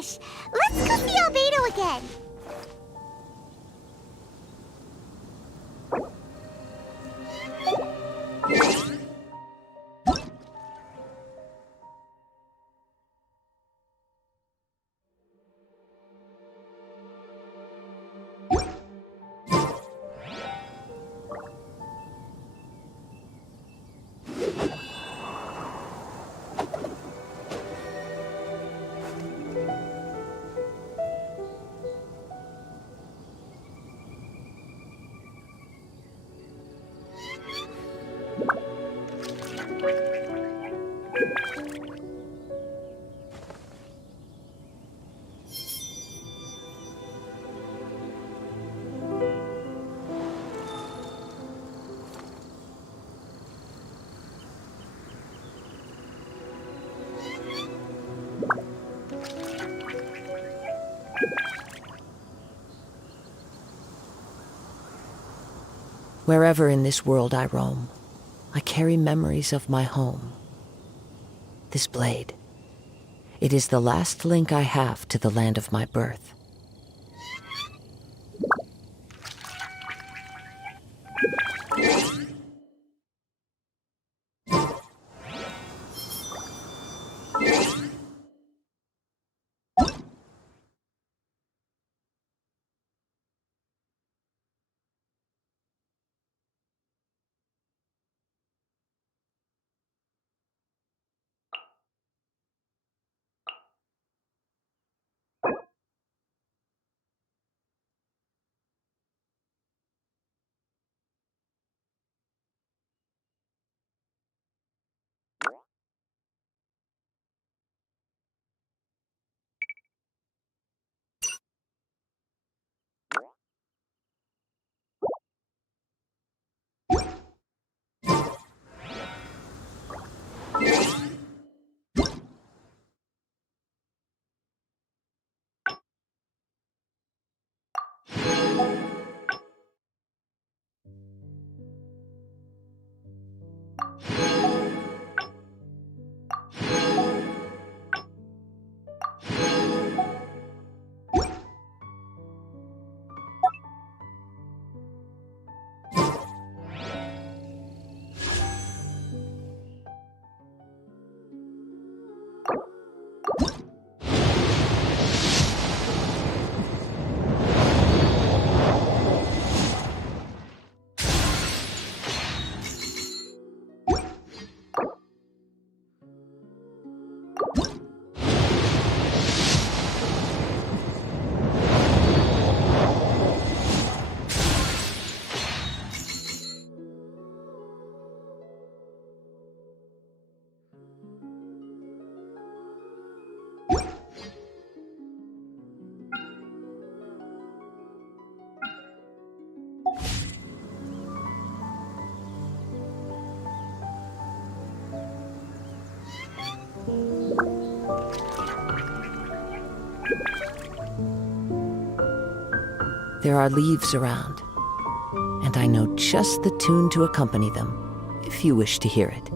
fish. Let's go see Albedo again. Wherever in this world I roam, I carry memories of my home. This blade, it is the last link I have to the land of my birth. There are leaves around, and I know just the tune to accompany them, if you wish to hear it.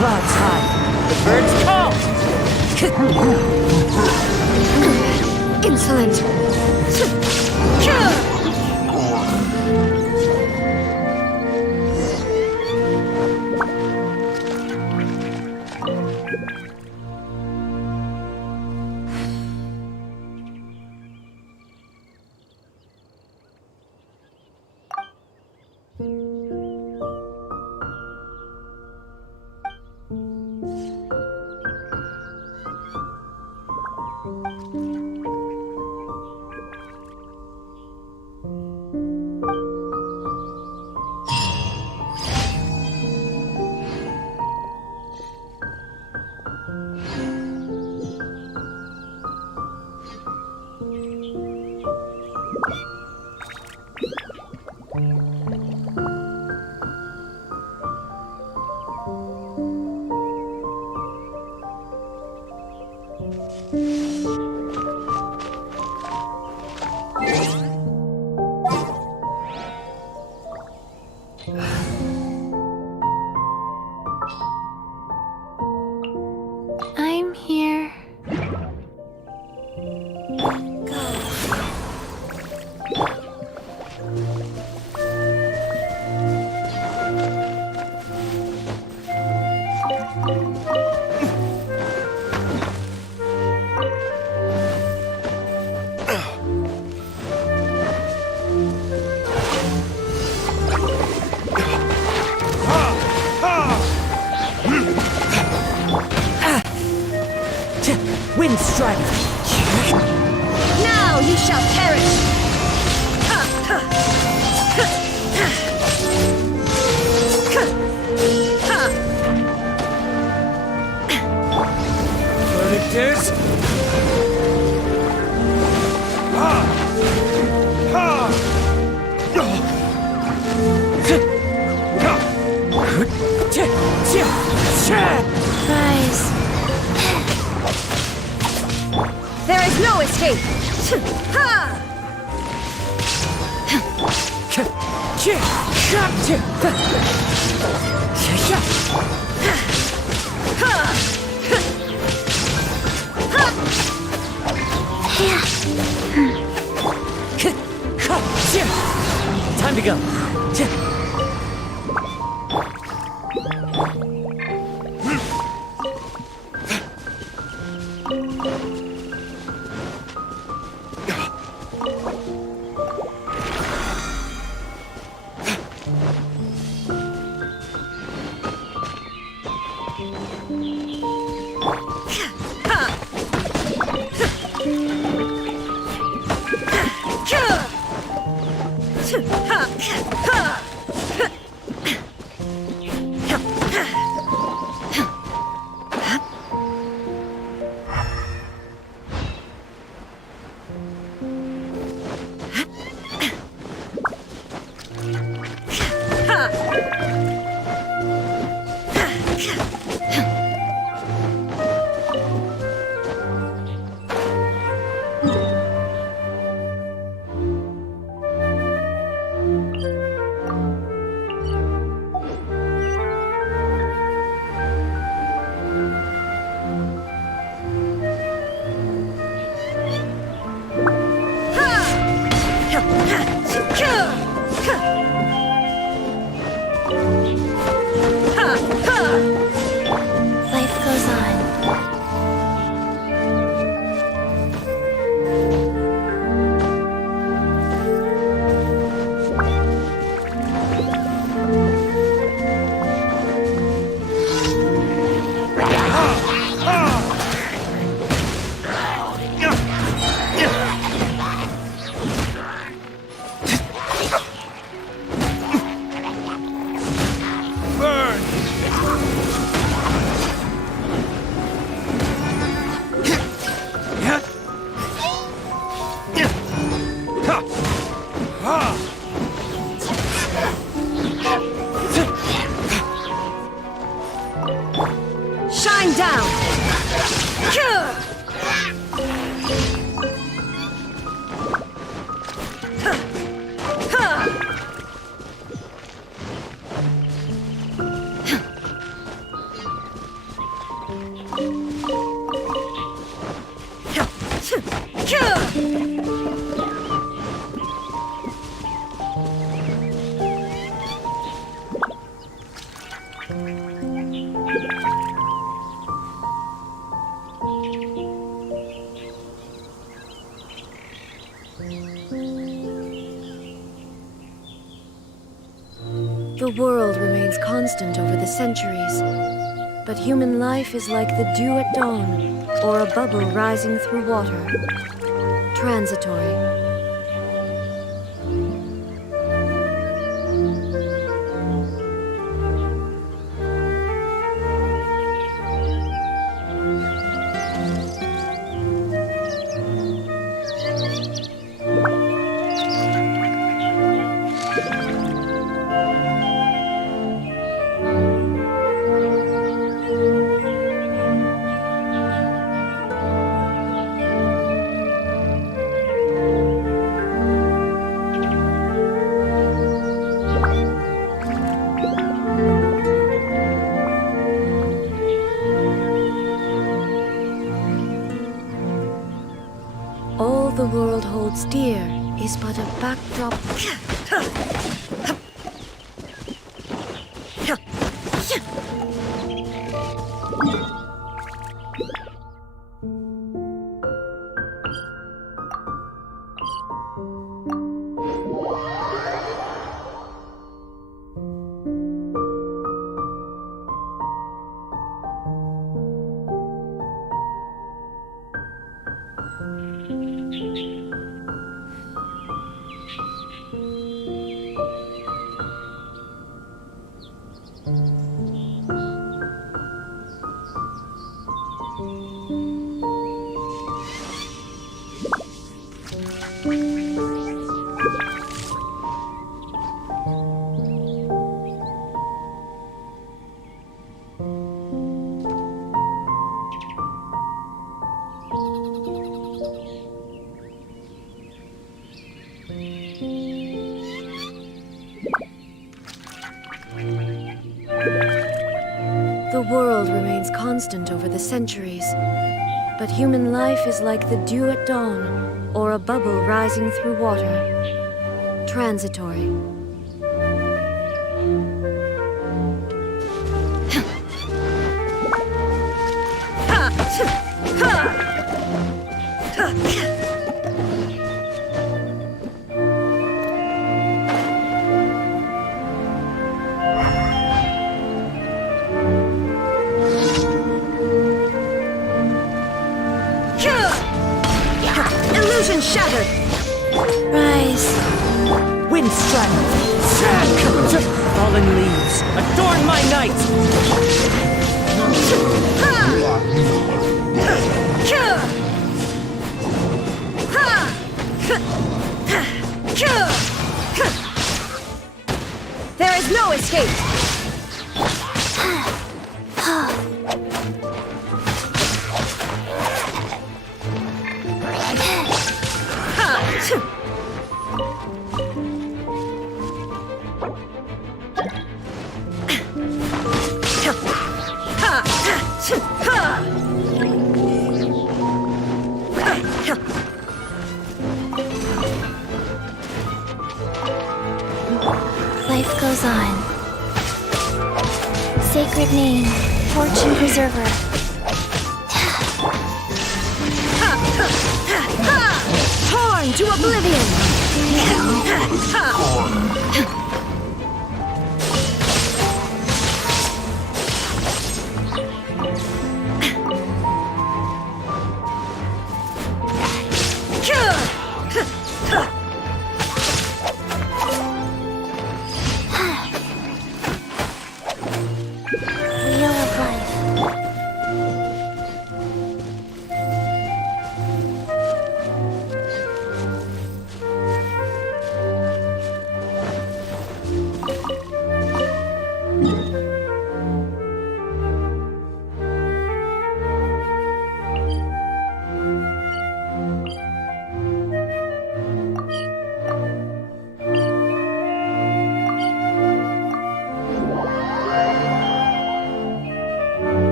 Clouds high, the birds call. Insolent. I'm here. Wind strike. Now you shall perish. Verdict is... Guys. There is no escape. Time to go. The world remains constant over the centuries, but human life is like the dew at dawn, or a bubble rising through water. Transitory. All the world holds dear is but a backdrop. The world remains constant over the centuries, but human life is like the dew at dawn, or a bubble rising through water. Transitory. Illusion shattered! Rise. Wind strike! Sand! Fallen leaves! Adorn my night! There is no escape! Life goes on. Sacred name, fortune preserver. Torn to oblivion! Wheel of life.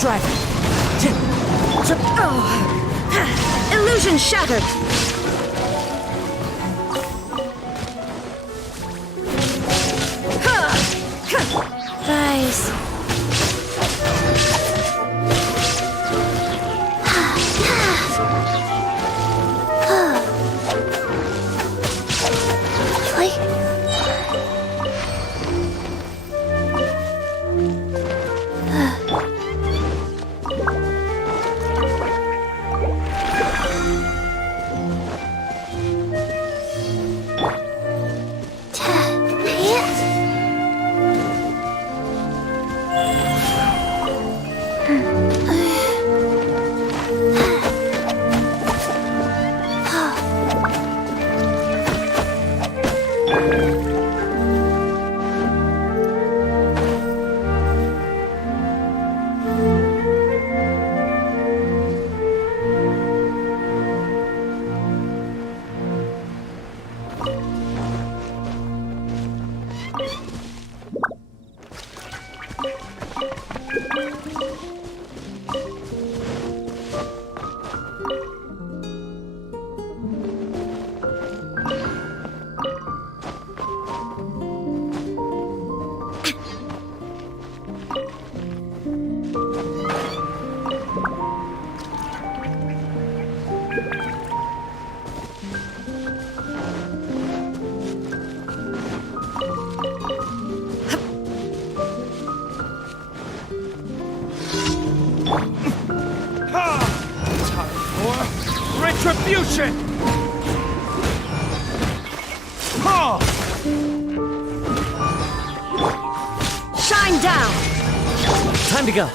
Dragon! Illusion shattered! Rise. Fly. Retribution! Ha! Shine down! Time to go.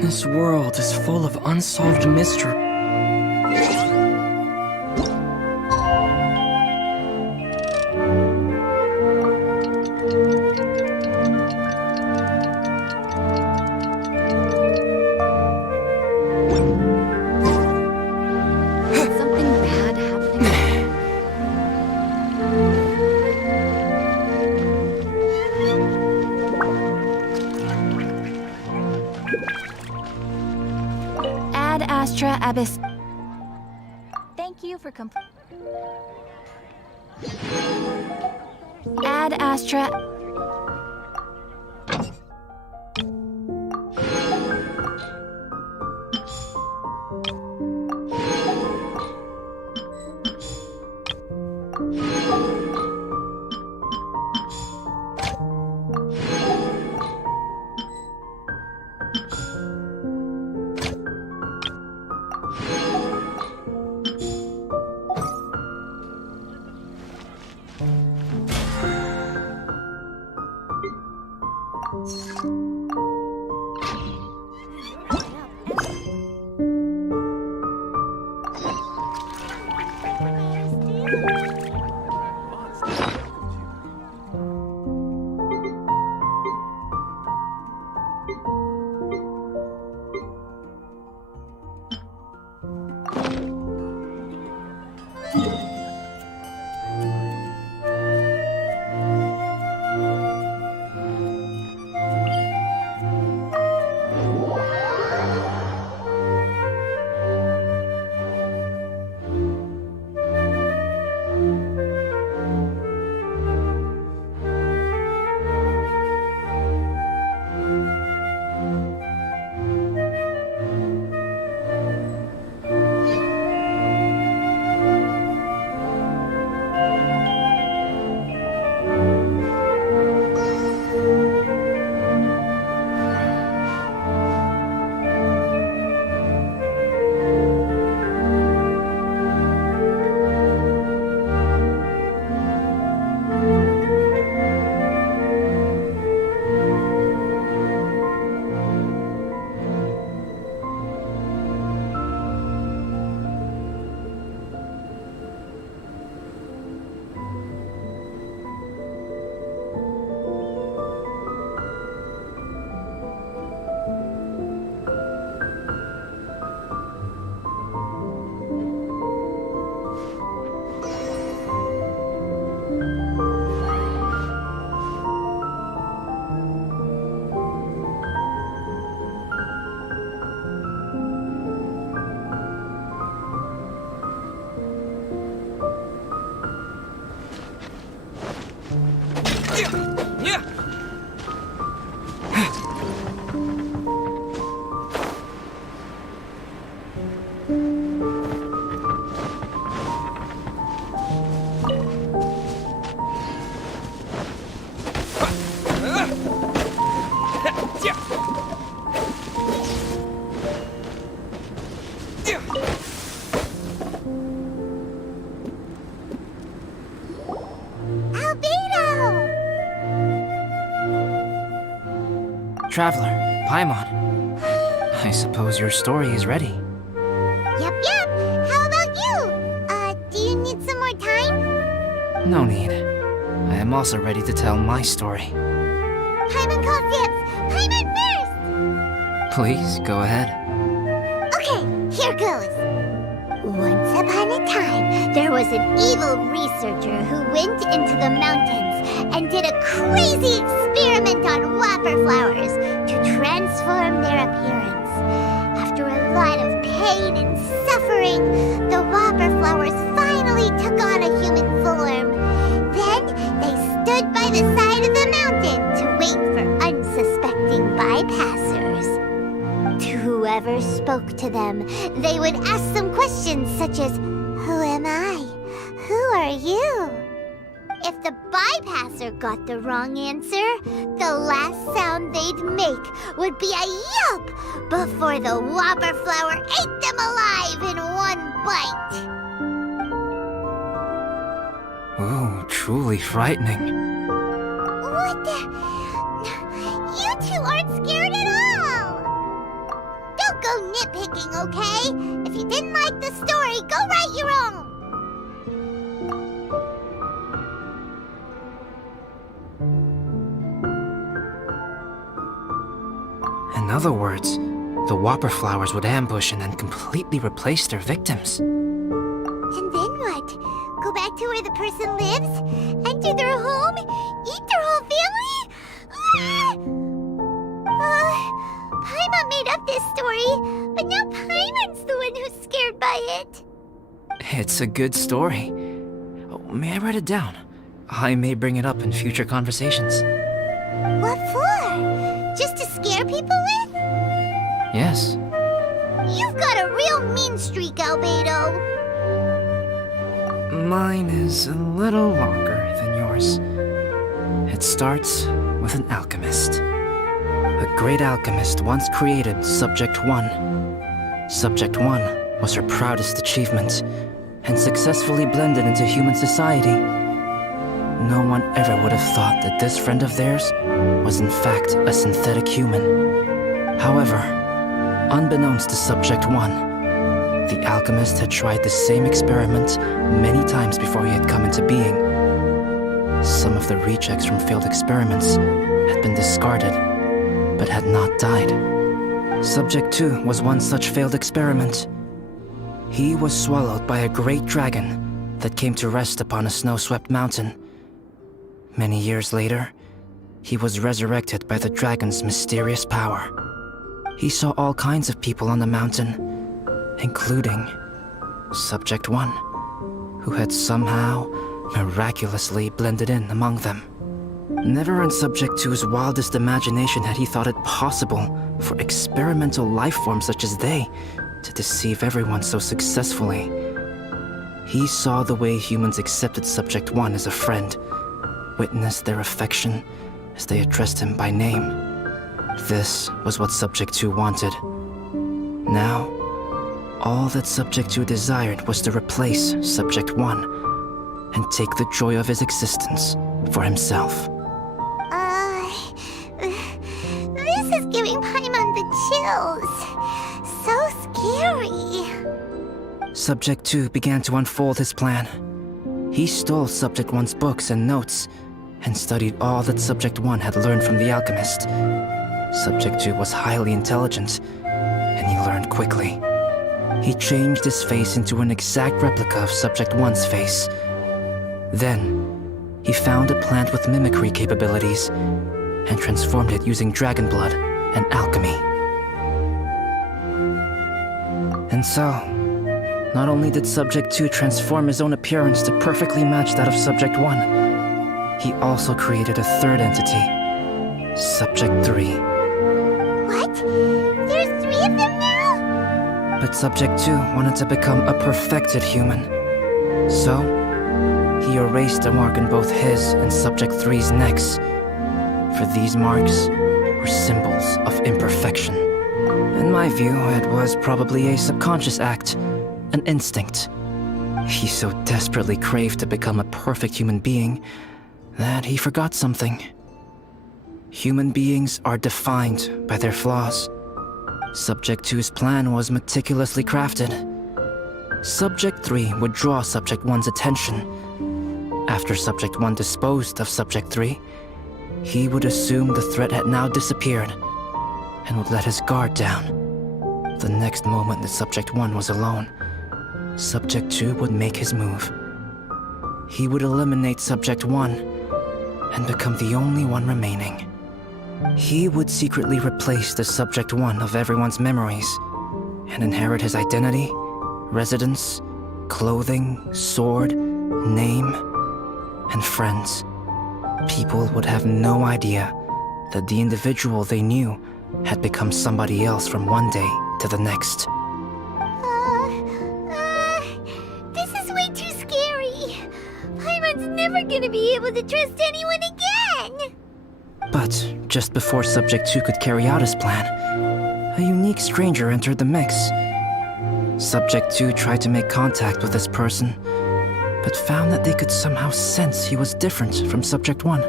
This world is full of unsolved mystery. Something bad happening? Ad Astra Abyss. Thank you for Ad Astra. Traveler, Paimon. I suppose your story is ready. Yep. How about you? Do you need some more time? No need. I am also ready to tell my story. Paimon calls dibs. Paimon first! Please, go ahead. Okay, here goes. Once upon a time, there was an evil researcher who went into the mountains and did a crazy experiment on whopper flowers to transform their appearance. After a lot of pain and suffering, the whopper flowers finally took on a human form. Then they stood by the side of the mountain to wait for unsuspecting bypassers. To whoever spoke to them, they would ask them questions such as, "Who am I? Who are you?" If the bypasser got the wrong answer, the last sound they'd make would be a yelp before the whopper flower ate them alive in one bite. Ooh, truly frightening. What the? You two aren't scared at all! Don't go nitpicking, okay? If you didn't like the story, go write your own! In other words, the whopper flowers would ambush and then completely replace their victims. And then what? Go back to where the person lives? Enter their home? Eat their whole family? Paimon made up this story, but now Paimon's by it. It's a good story. Oh, may I write it down? I may bring it up in future conversations. What for? Just to scare people with? Yes. You've got a real mean streak, Albedo. Mine is a little longer than yours. It starts with an alchemist. A great alchemist once created Subject 1. Subject 1 was her proudest achievement, and successfully blended into human society. No one ever would have thought that this friend of theirs was in fact a synthetic human. However, unbeknownst to Subject 1, the alchemist had tried the same experiment many times before he had come into being. Some of the rejects from failed experiments had been discarded, but had not died. Subject 2 was one such failed experiment. He was swallowed by a great dragon that came to rest upon a snow-swept mountain. Many years later, he was resurrected by the dragon's mysterious power. He saw all kinds of people on the mountain, including Subject 1, who had somehow miraculously blended in among them. Never in Subject 2's wildest imagination had he thought it possible for experimental life forms such as they to deceive everyone so successfully. He saw the way humans accepted Subject 1 as a friend, witnessed their affection as they addressed him by name. This was what Subject 2 wanted. Now, all that Subject 2 desired was to replace Subject 1 and take the joy of his existence for himself. This is giving Paimon the chills. So scary. Subject 2 began to unfold his plan. He stole Subject 1's books and notes, and studied all that Subject 1 had learned from the alchemist. Subject 2 was highly intelligent, and he learned quickly. He changed his face into an exact replica of Subject 1's face. Then, he found a plant with mimicry capabilities, and transformed it using dragon blood and alchemy. And so, not only did Subject 2 transform his own appearance to perfectly match that of Subject 1, he also created a third entity, Subject 3. What? There's 3 of them now? But Subject 2 wanted to become a perfected human. So, he erased a mark in both his and Subject 3's necks. For these marks were symbols of imperfection. In my view, it was probably a subconscious act, an instinct. He so desperately craved to become a perfect human being that he forgot something. Human beings are defined by their flaws. Subject 2's plan was meticulously crafted. Subject 3 would draw Subject 1's attention. After Subject 1 disposed of Subject 3, he would assume the threat had now disappeared and would let his guard down. The next moment that Subject 1 was alone, Subject 2 would make his move. He would eliminate Subject 1 and become the only one remaining. He would secretly replace the Subject 1 of everyone's memories and inherit his identity, residence, clothing, sword, name, and friends. People would have no idea that the individual they knew had become somebody else from one day to the next. This is way too scary. Paimon's never gonna be able to trust anyone again. But just before Subject 2 could carry out his plan, a unique stranger entered the mix. Subject 2 tried to make contact with this person, but found that they could somehow sense he was different from Subject 1.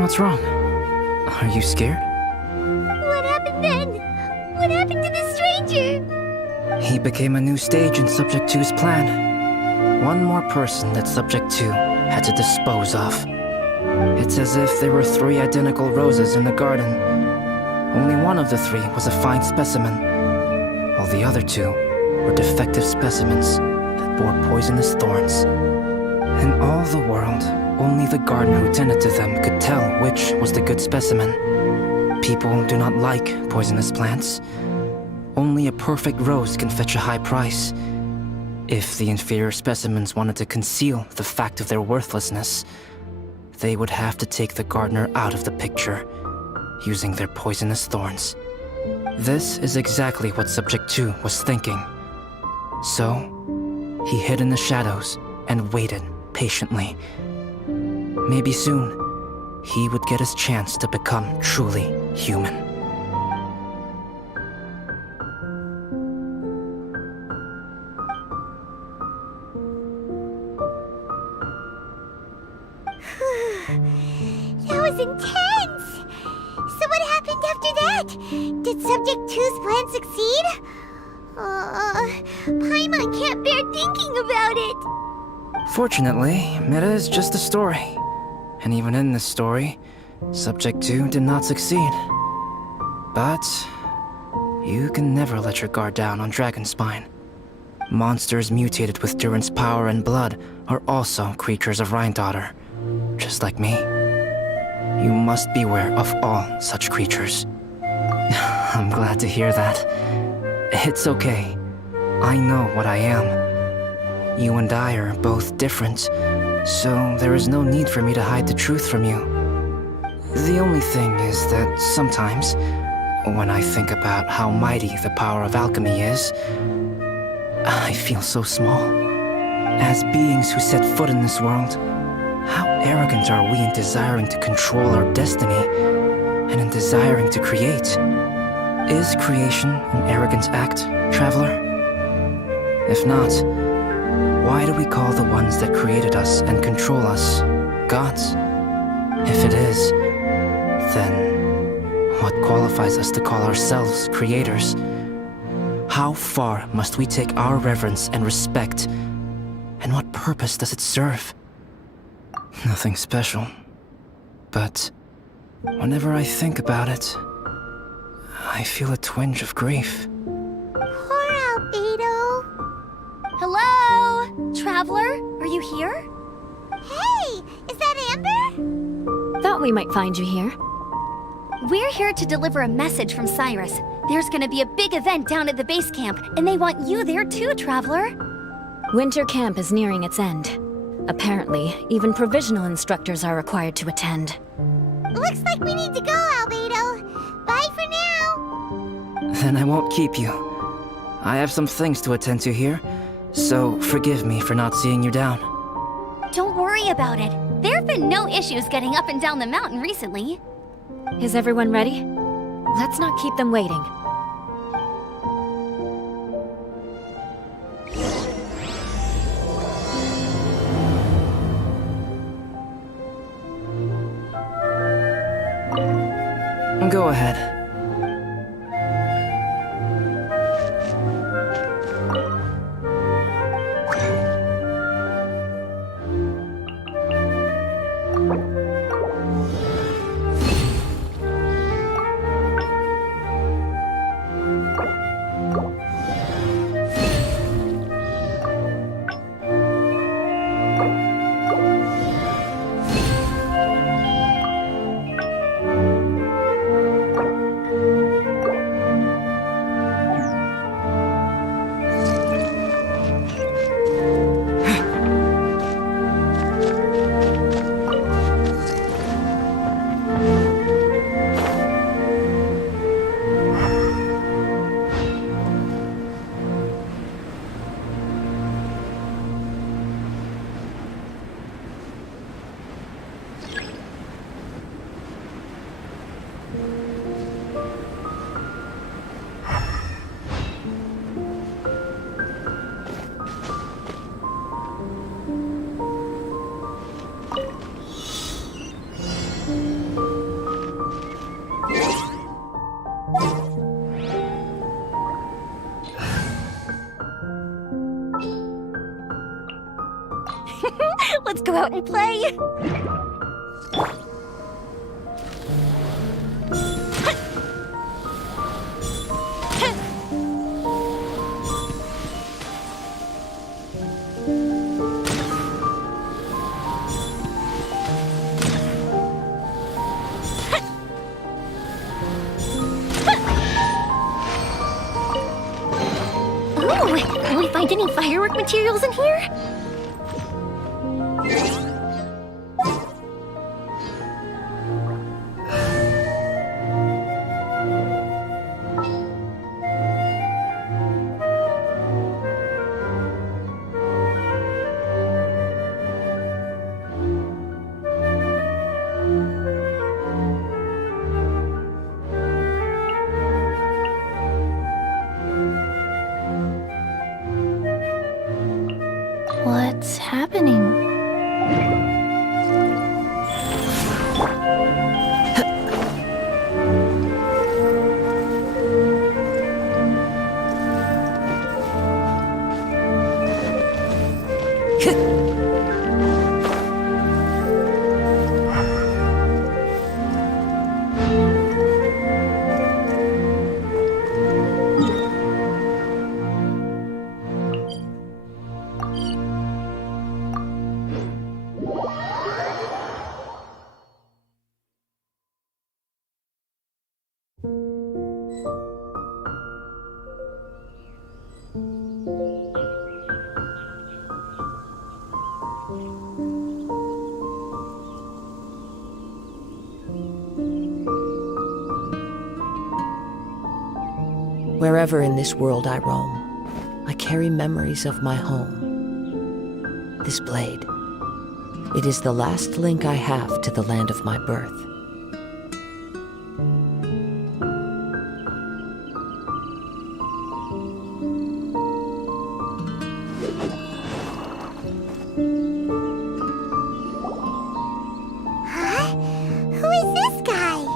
What's wrong? Are you scared? What happened then? What happened to the stranger? He became a new stage in Subject 2's plan. One more person that Subject 2 had to dispose of. It's as if there were 3 identical roses in the garden. Only one of the 3 was a fine specimen, while the other 2 were defective specimens that bore poisonous thorns. In all the world, only the gardener who tended to them could tell which was the good specimen. People do not like poisonous plants. Only a perfect rose can fetch a high price. If the inferior specimens wanted to conceal the fact of their worthlessness, they would have to take the gardener out of the picture, using their poisonous thorns. This is exactly what Subject 2 was thinking. So, he hid in the shadows and waited patiently. Maybe soon, he would get his chance to become truly human. That was intense! So what happened after that? Did Subject 2's plan succeed? Paimon can't bear thinking about it. Fortunately, Meta is just a story. And even in this story, Subject 2 did not succeed. But you can never let your guard down on Dragonspine. Monsters mutated with Durin's power and blood are also creatures of Rhine-Daughter, just like me. You must beware of all such creatures. I'm glad to hear that. It's okay. I know what I am. You and I are both different, so there is no need for me to hide the truth from you. The only thing is that sometimes, when I think about how mighty the power of alchemy is, I feel so small. As beings who set foot in this world, how arrogant are we in desiring to control our destiny, and in desiring to create? Is creation an arrogant act, traveler? If not, why do we call the ones that created us and control us gods? If it is, then what qualifies us to call ourselves creators? How far must we take our reverence and respect, and what purpose does it serve? Nothing special, but whenever I think about it, I feel a twinge of grief. Poor Albedo. Hello? Traveler, are you here? Hey, is that Amber? Thought we might find you here. We're here to deliver a message from Cyrus. There's gonna be a big event down at the base camp, and they want you there too, Traveler. Winter camp is nearing its end. Apparently, even provisional instructors are required to attend. Looks like we need to go, Albedo. Bye for now. Then I won't keep you. I have some things to attend to here, so forgive me for not seeing you down. Don't worry about it. There have been no issues getting up and down the mountain recently. Is everyone ready? Let's not keep them waiting. Go ahead. Let's go out and play. Will we find any firework materials in here? What's happening? Wherever in this world I roam, I carry memories of my home. This blade, it is the last link I have to the land of my birth. Huh? Who is this guy?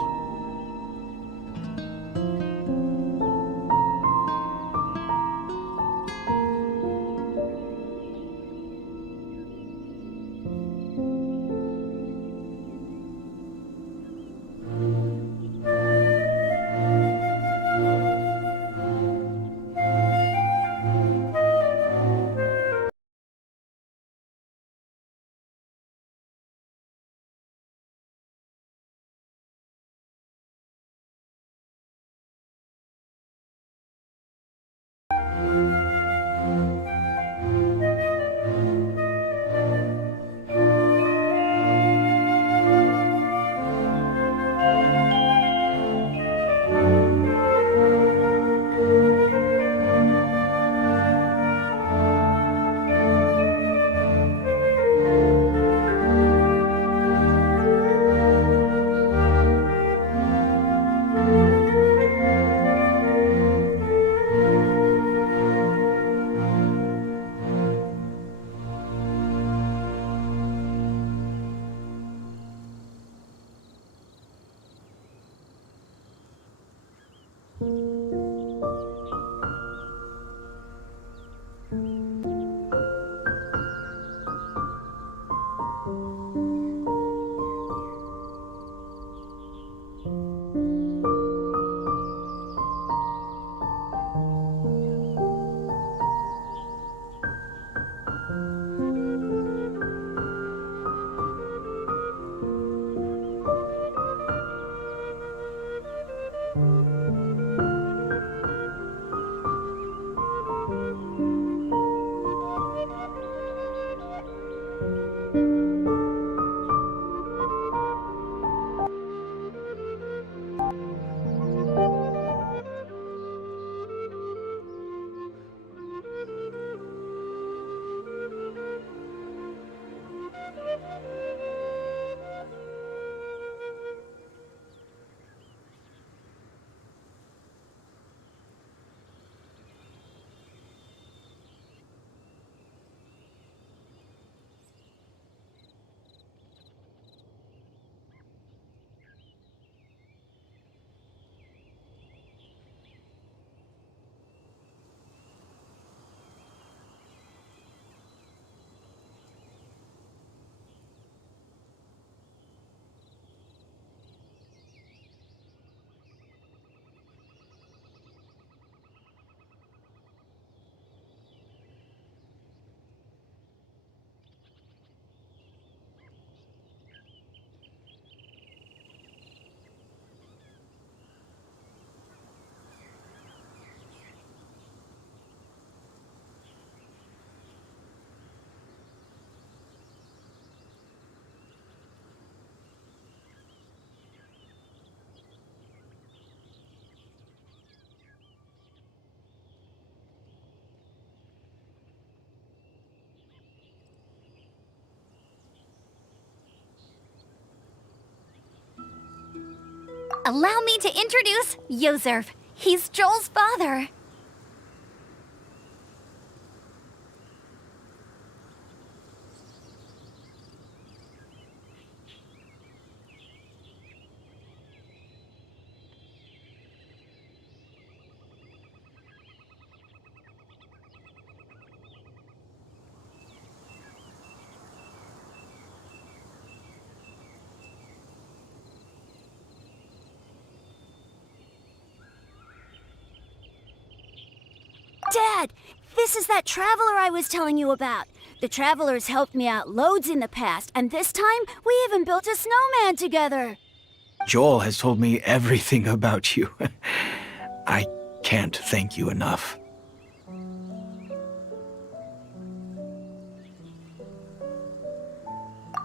Allow me to introduce Yozerv. He's Joel's father. Dad, this is that traveler I was telling you about. The traveler's helped me out loads in the past, and this time we even built a snowman together. Joel has told me everything about you. I can't thank you enough.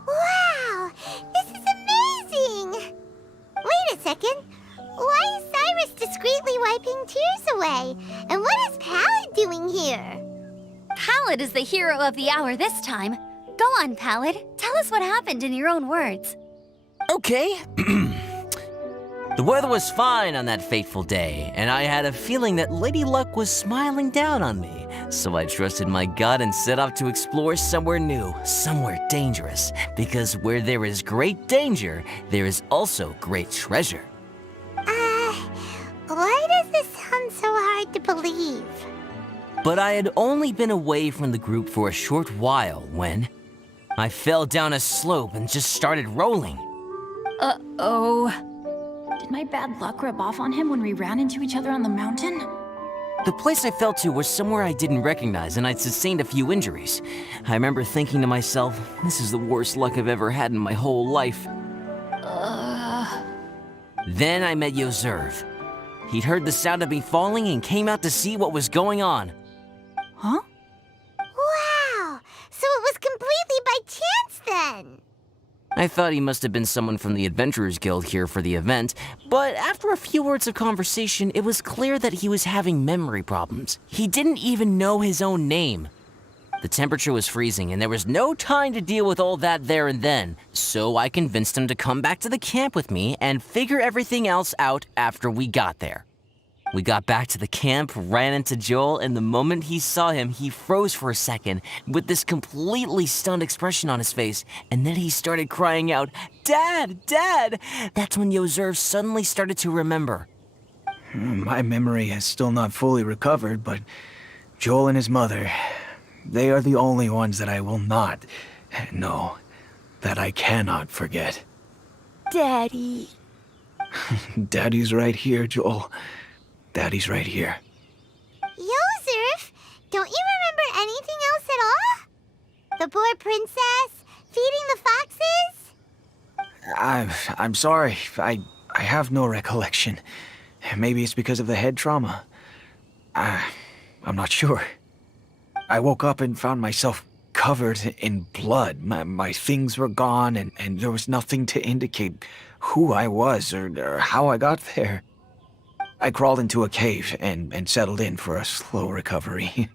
Wow, this is amazing! Wait a second. Why is Cyrus discreetly wiping tears away? And what is Pallid doing here? Pallid is the hero of the hour this time. Go on, Pallid. Tell us what happened in your own words. Okay. The weather was fine on that fateful day, and I had a feeling that Lady Luck was smiling down on me. So I trusted my gut and set off to explore somewhere new, somewhere dangerous. Because where there is great danger, there is also great treasure. Why does this sound so hard to believe? But I had only been away from the group for a short while when I fell down a slope and just started rolling. Uh-oh. Did my bad luck rub off on him when we ran into each other on the mountain? The place I fell to was somewhere I didn't recognize, and I'd sustained a few injuries. I remember thinking to myself, this is the worst luck I've ever had in my whole life. Then I met Yozerv. He'd heard the sound of me falling and came out to see what was going on. Huh? Wow, so it was completely by chance then. I thought he must have been someone from the Adventurers Guild here for the event, but after a few words of conversation, it was clear that he was having memory problems. He didn't even know his own name. The temperature was freezing, and there was no time to deal with all that there and then, so I convinced him to come back to the camp with me and figure everything else out after we got there. We got back to the camp, ran into Joel, and the moment he saw him, he froze for a second with this completely stunned expression on his face, and then he started crying out, "Dad! Dad!" That's when Yozerv suddenly started to remember. My memory has still not fully recovered, but Joel and his mother, they are the only ones that I will not, no, that I cannot forget. Daddy. Daddy's right here, Joel. Daddy's right here. Yozerf, don't you remember anything else at all? The boar princess? Feeding the foxes? I'm sorry. I have no recollection. Maybe it's because of the head trauma. I'm not sure. I woke up and found myself covered in blood. My things were gone, and there was nothing to indicate who I was or how I got there. I crawled into a cave and settled in for a slow recovery.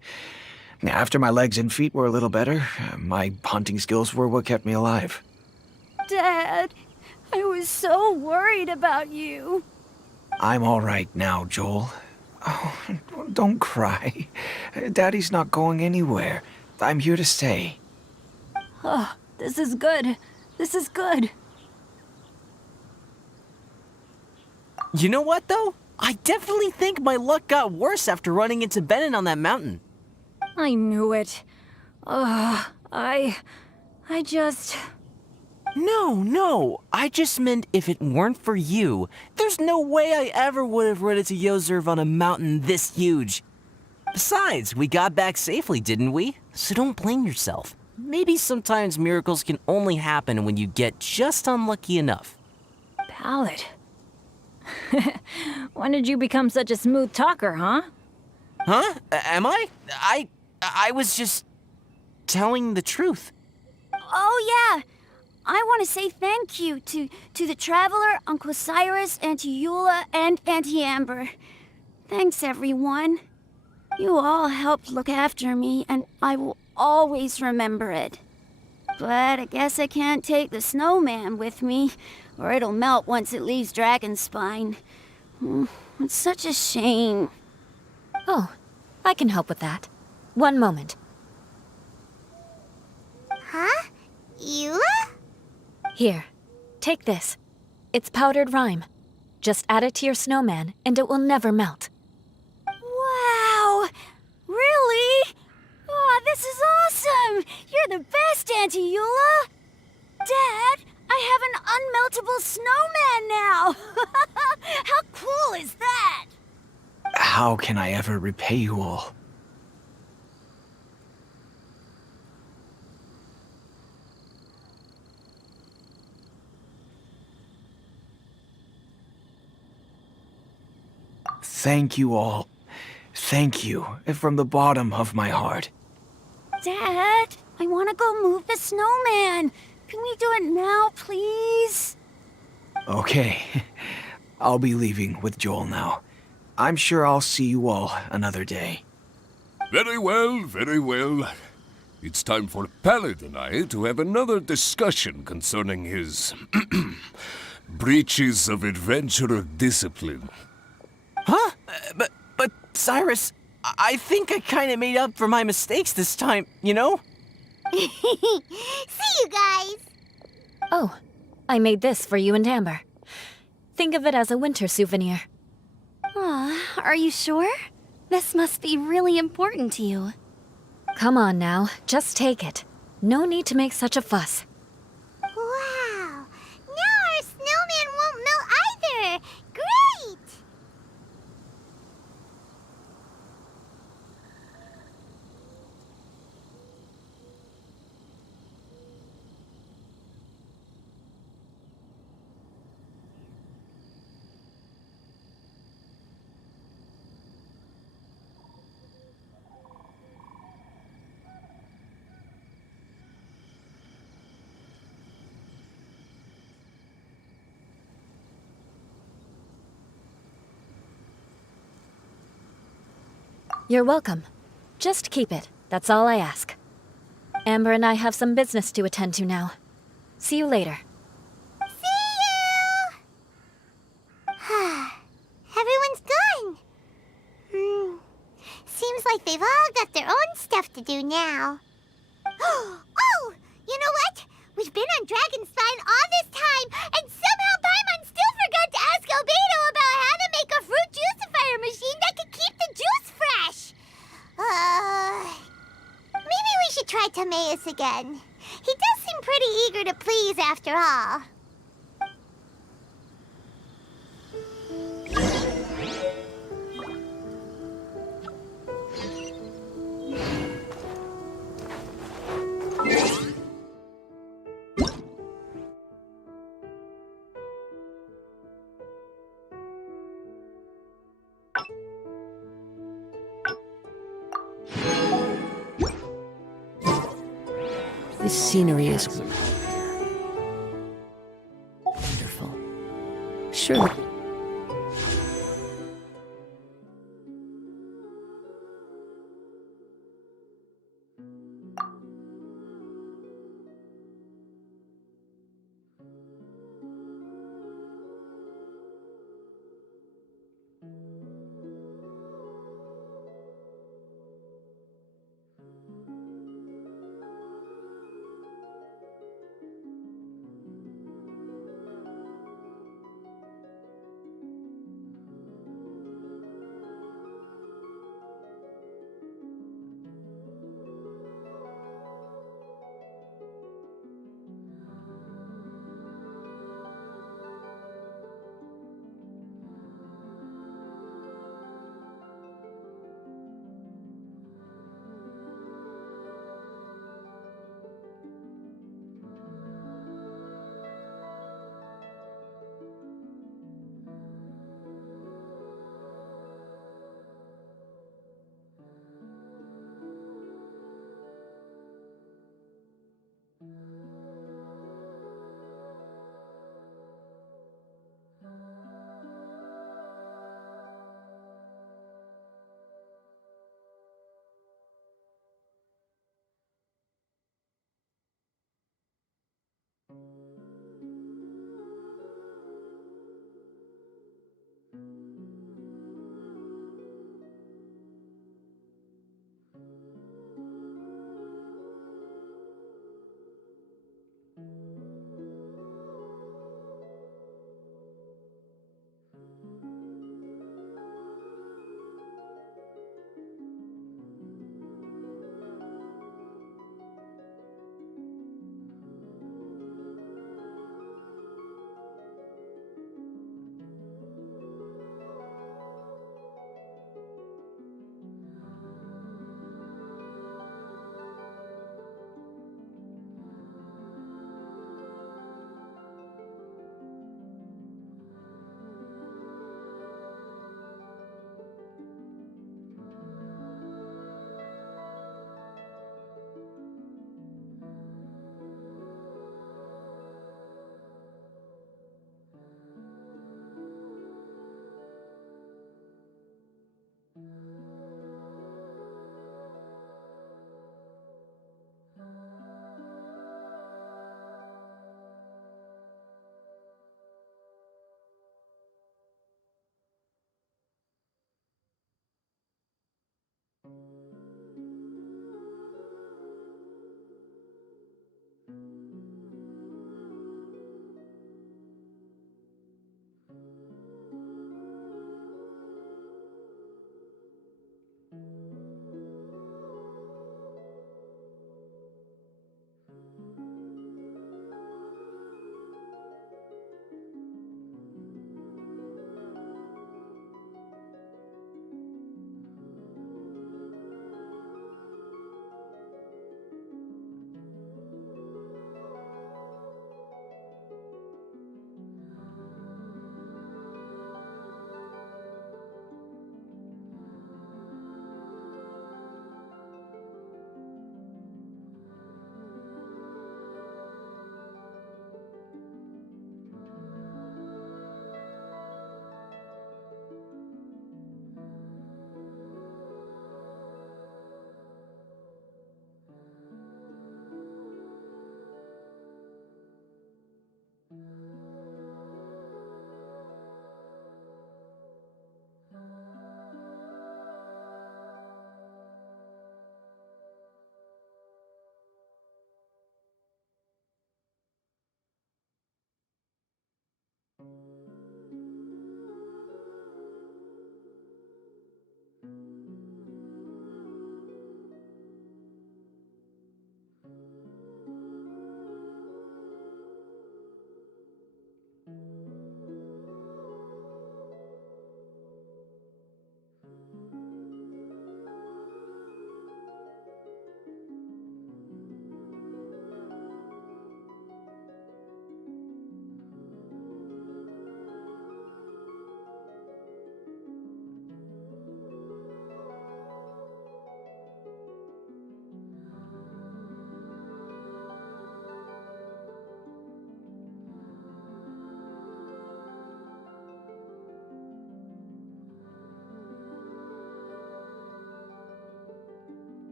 After my legs and feet were a little better, my hunting skills were what kept me alive. Dad, I was so worried about you. I'm all right now, Joel. Oh, don't cry. Daddy's not going anywhere. I'm here to stay. Oh, this is good. This is good. You know what, though? I definitely think my luck got worse after running into Benin on that mountain. I knew it. I just... No. I just meant if it weren't for you, there's no way I ever would have run into Yozerv on a mountain this huge. Besides, we got back safely, didn't we? So don't blame yourself. Maybe sometimes miracles can only happen when you get just unlucky enough. Pallid. When did you become such a smooth talker, huh? Huh? Am I? I was just telling the truth. Oh, yeah. I want to say thank you to the Traveler, Uncle Cyrus, Auntie Eula, and Auntie Amber. Thanks, everyone. You all helped look after me, and I will always remember it. But I guess I can't take the snowman with me. or it'll melt once it leaves Dragon's Spine. It's such a shame. Oh, I can help with that. One moment. Huh? Eula? Here, take this. It's powdered rime. Just add it to your snowman, and it will never melt. Wow! Really? Oh, this is awesome! You're the best, Auntie Eula! Dad, I have an unmeltable snowman now! How cool is that? How can I ever repay you all? Thank you all. Thank you from the bottom of my heart. Dad, I want to go move the snowman. Can we do it now, please? Okay, I'll be leaving with Joel now. I'm sure I'll see you all another day. Very well, very well. It's time for Pallid and I to have another discussion concerning his breaches of adventurer discipline. Huh? But Cyrus, I think I kind of made up for my mistakes this time, you know? See you guys! Oh, I made this for you and Amber. Think of it as a winter souvenir. Aw, are you sure? This must be really important to you. Come on now, just take it. No need to make such a fuss. Wow! Now our snowman won't melt either! Great! You're welcome. Just keep it. That's all I ask. Amber and I have some business to attend to now. See you later. See you! Everyone's gone. Seems like they've all got their own stuff to do now. Oh! You know what? We've been on Dragon's Spine all this time, and somehow Paimon still forgot to ask Albedo about how to make a fruit juicifier machine that can keep the juice fresh. Maybe we should try Timaeus again. He does seem pretty eager to please after all. This scenery is wonderful. Surely.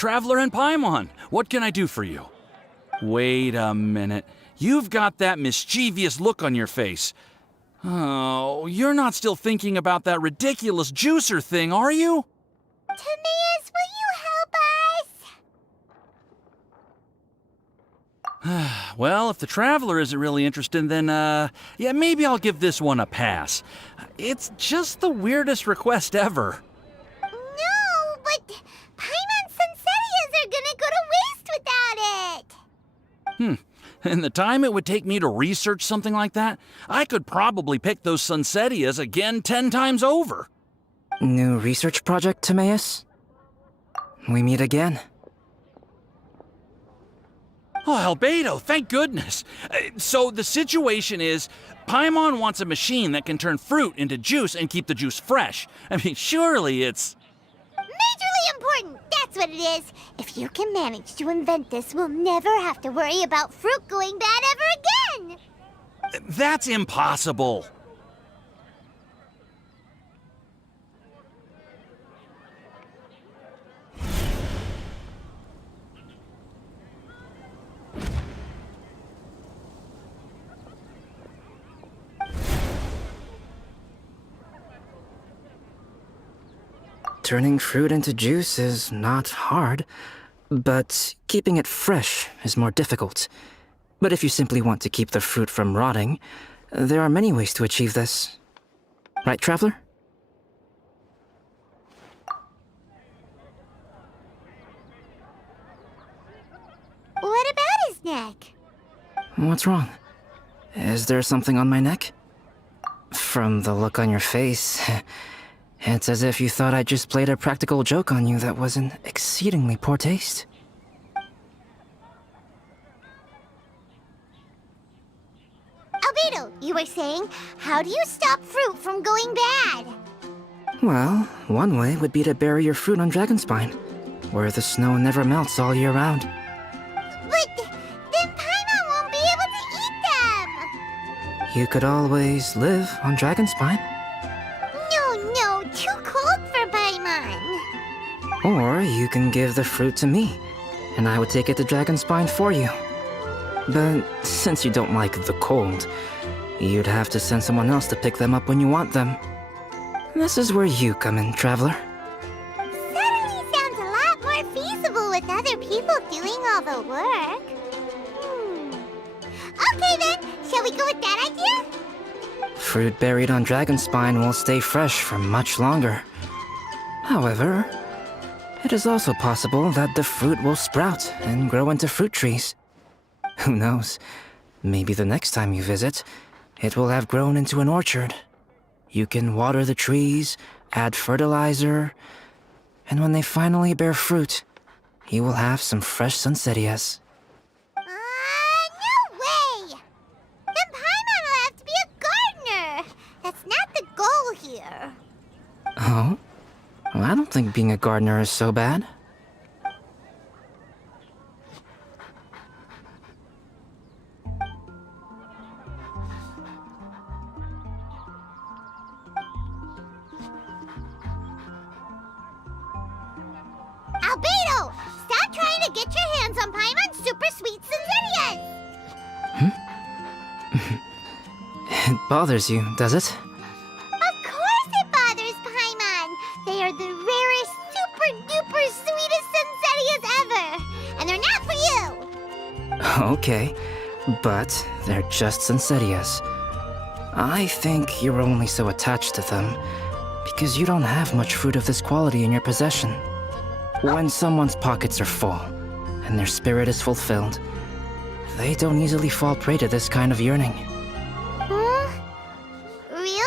Traveler and Paimon. What can I do for you? Wait a minute. You've got that mischievous look on your face. Oh, you're not still thinking about that ridiculous juicer thing, are you? Timaeus, will you help us? Well, if the Traveler isn't really interested, then, yeah, maybe I'll give this one a pass. It's just the weirdest request ever. No, but Paimon's Sunsettias are gonna go to waste without it! And the time it would take me to research something like that, I could probably pick those Sunsettias again 10 times over. New research project, Timaeus? We meet again. Oh, Albedo, thank goodness. So the situation is, Paimon wants a machine that can turn fruit into juice and keep the juice fresh. I mean, surely it's... Majorly important, that's what it is. If you can manage to invent this, we'll never have to worry about fruit going bad ever again. That's impossible. Turning fruit into juice is not hard, but keeping it fresh is more difficult. But if you simply want to keep the fruit from rotting, there are many ways to achieve this. Right, Traveler? What about his neck? What's wrong? Is there something on my neck? From the look on your face, it's as if you thought I just played a practical joke on you that was in exceedingly poor taste. Albedo, you were saying, how do you stop fruit from going bad? Well, one way would be to bury your fruit on Dragonspine, where the snow never melts all year round. But then Paimon won't be able to eat them! You could always live on Dragonspine. No, too cold for Paimon. Or you can give the fruit to me, and I would take it to Dragonspine for you. But since you don't like the cold, you'd have to send someone else to pick them up when you want them. This is where you come in, Traveler. Suddenly sounds a lot more feasible with other people doing all the work. Okay then, shall we go with that idea? Fruit buried on Dragonspine will stay fresh for much longer. However, it is also possible that the fruit will sprout and grow into fruit trees. Who knows? Maybe the next time you visit, it will have grown into an orchard. You can water the trees, add fertilizer, and when they finally bear fruit, you will have some fresh Sunsettias. No way! Then Paimon will have to be a gardener! That's not the goal here. Oh? Well, I don't think being a gardener is so bad. Albedo! Stop trying to get your hands on Paimon's super sweet Sunsettias! It bothers you, does it? Of course it bothers Paimon! They are the rarest, super-duper sweetest Sunsettias ever! And they're not for you! Okay, but they're just Sunsettias. I think you're only so attached to them because you don't have much fruit of this quality in your possession. When someone's pockets are full and their spirit is fulfilled, they don't easily fall prey to this kind of yearning. Really?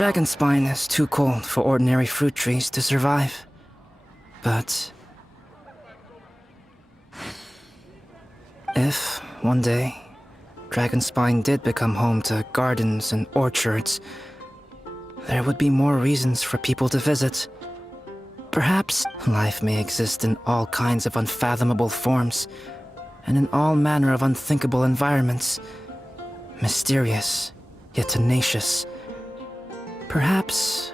Dragonspine is too cold for ordinary fruit trees to survive. But If, one day, Dragonspine did become home to gardens and orchards, there would be more reasons for people to visit. Perhaps life may exist in all kinds of unfathomable forms, and in all manner of unthinkable environments. Mysterious, yet tenacious. Perhaps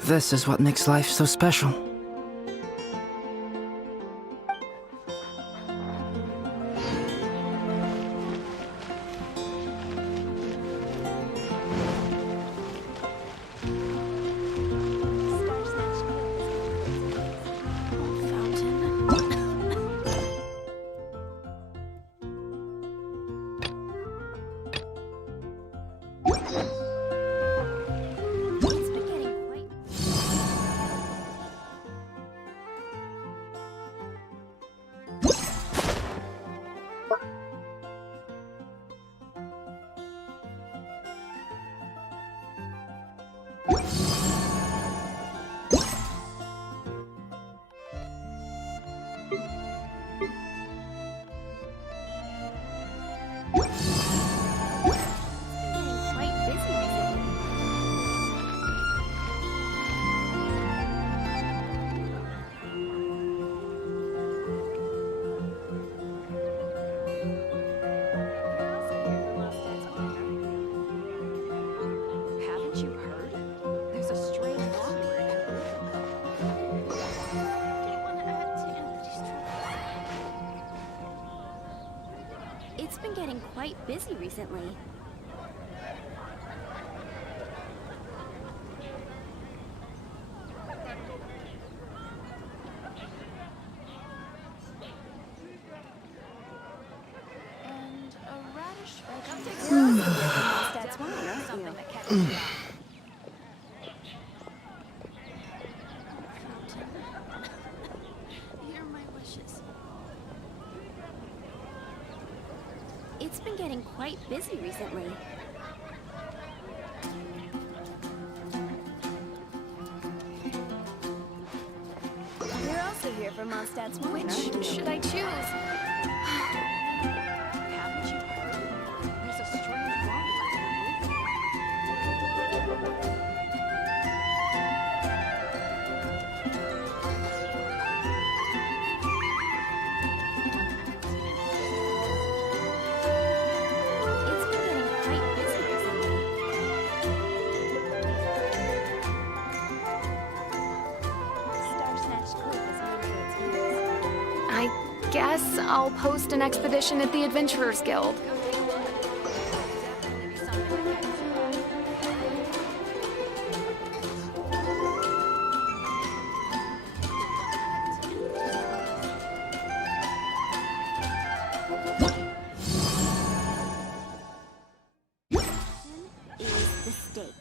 this is what makes life so special. It's been getting quite busy recently. And a radish that's one something that catches your eye. Here are my wishes. It's been getting quite busy recently. You're also here for Mondstadt's Wine. Which should I choose? Haven't you heard? There's a strange I guess I'll post an expedition at the Adventurers Guild. is the stake.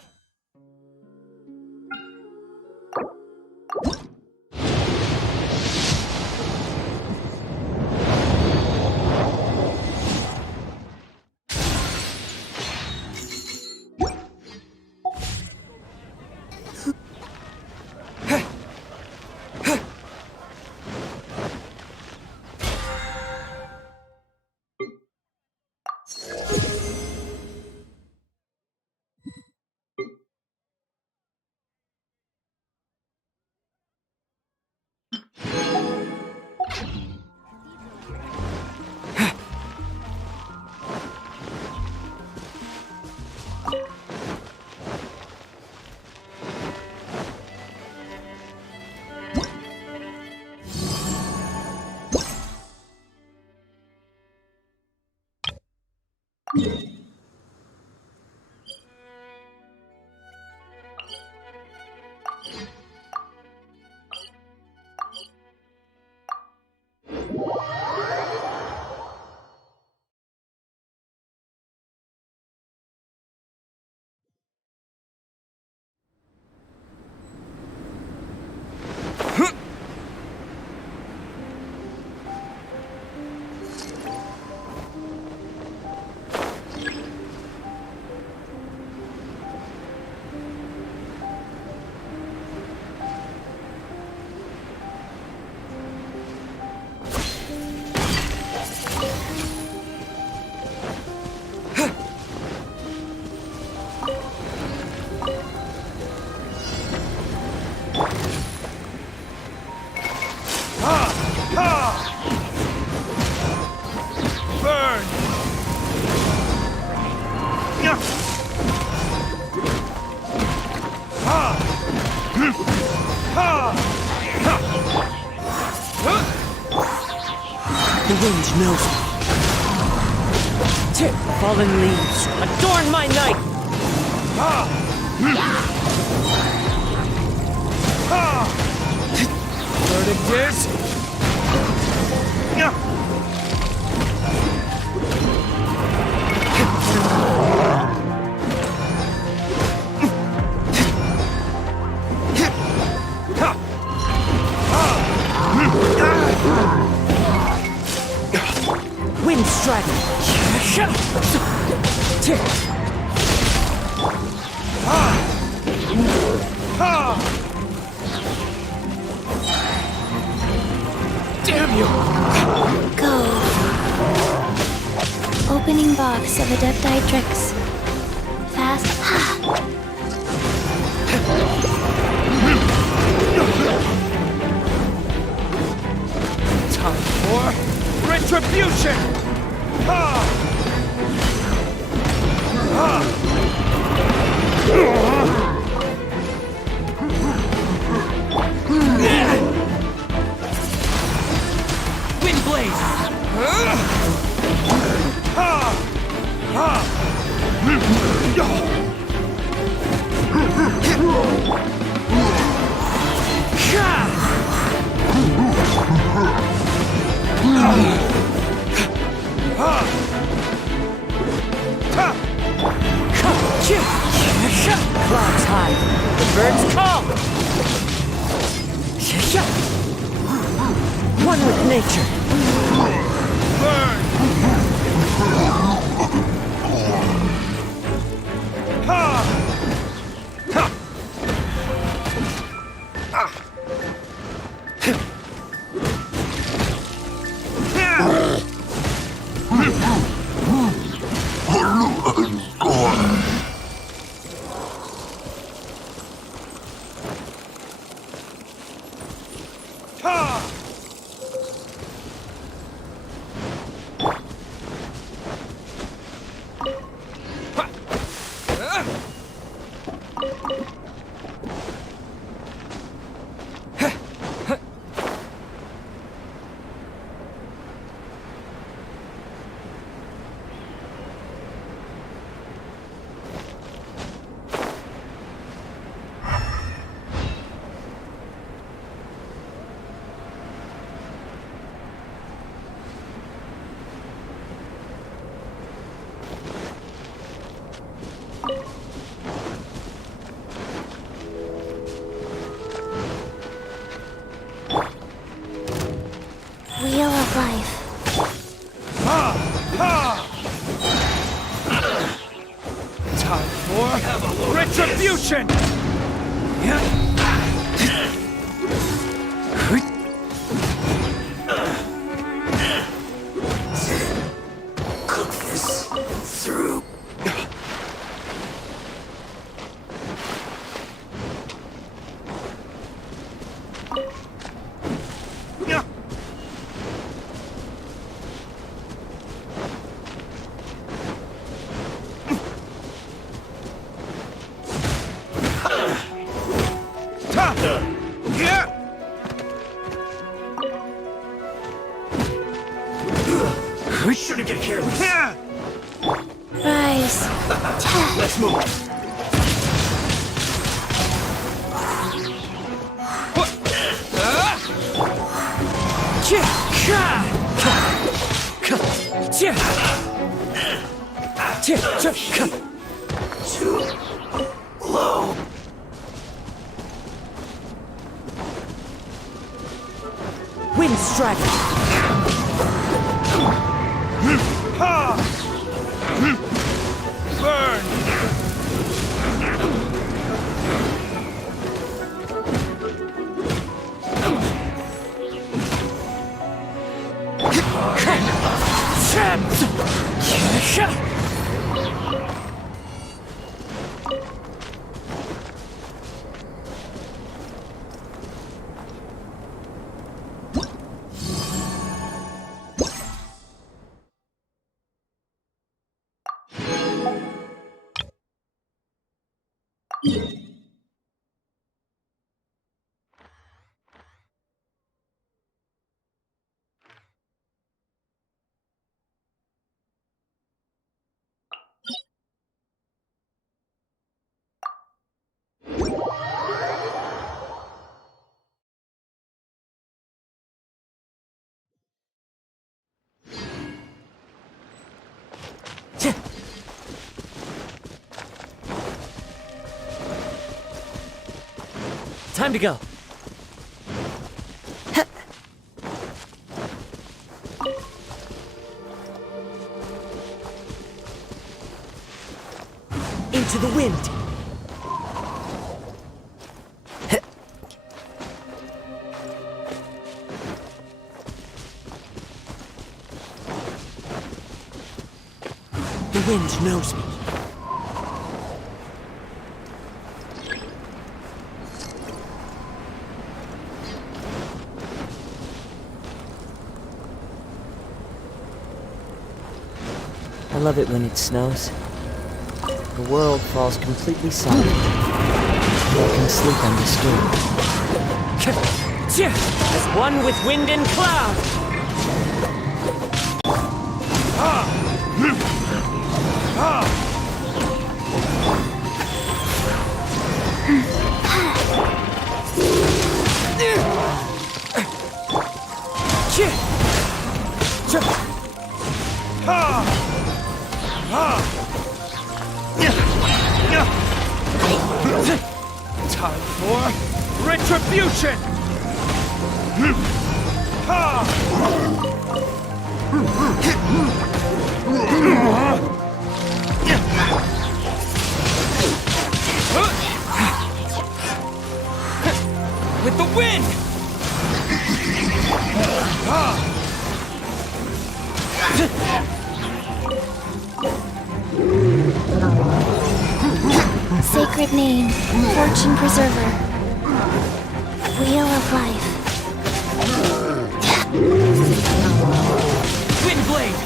wind knows me. Fallen leaves, adorn my night! Verdict is... Wind strike! Damn you! Go. Opening box of Adepti tricks. Fast. Time for retribution! Wind blaze! Clouds high, the birds call! One with nature. Wheel of life. Time for retribution! Cook this through. We shouldn't get careless. Rise. Let's move. Too low. Wind strike. Burn! Time to go. Into the wind. The wind knows me. I love it when it snows. The world falls completely silent. I can sleep undisturbed. As one with wind and cloud! Time for retribution! With the wind! Sacred name, fortune preserver, wheel of life. Windblade!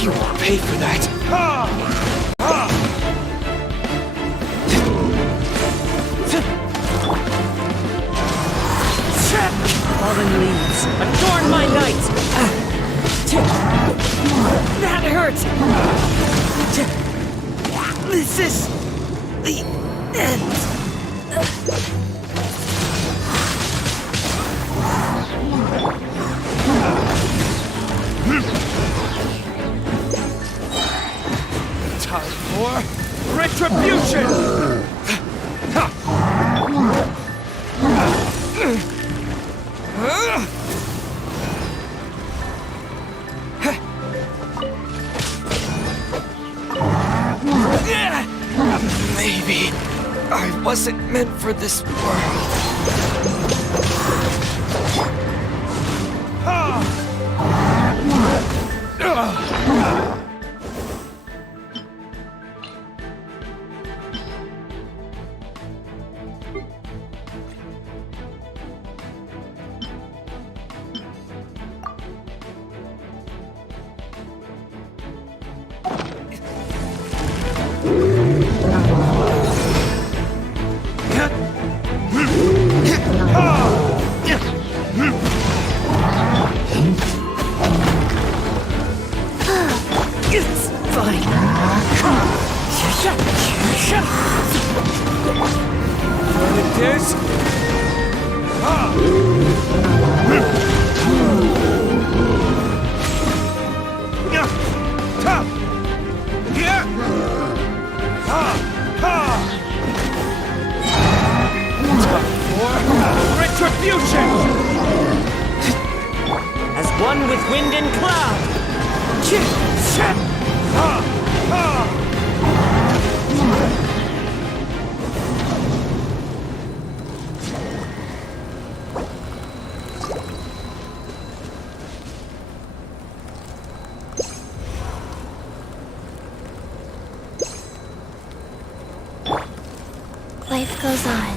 You will pay for that. Fallen leaves, adorn my night! That hurts! This is the end. Time for retribution! Maybe I wasn't meant for this world. It's fine. It is. Retribution! As one with wind and cloud. Life goes on.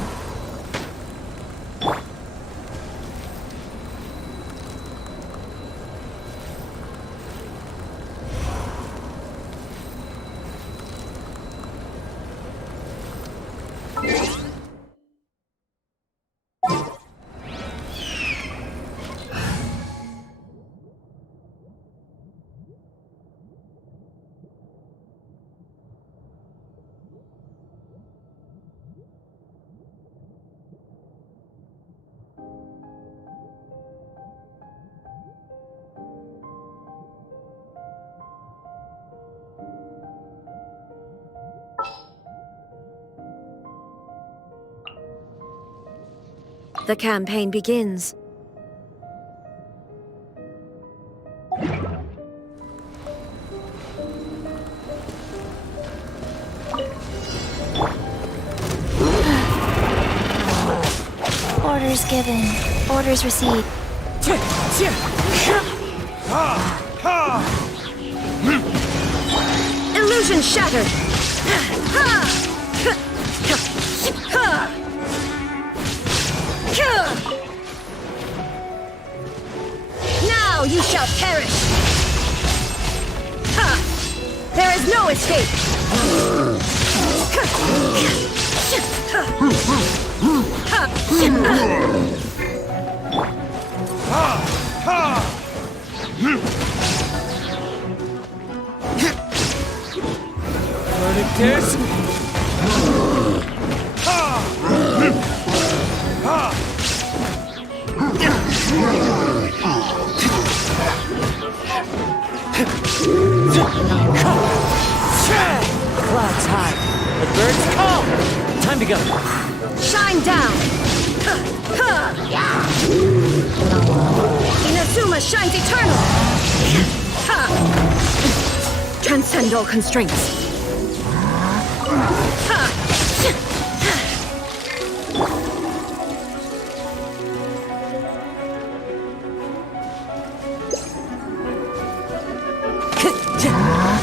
The campaign begins. Orders given. Orders received. Illusion shattered! Now you shall perish! There is no escape! Verdict is... Clouds high, the birds call. Time to go. Shine down! Inazuma shines eternal! Transcend all constraints.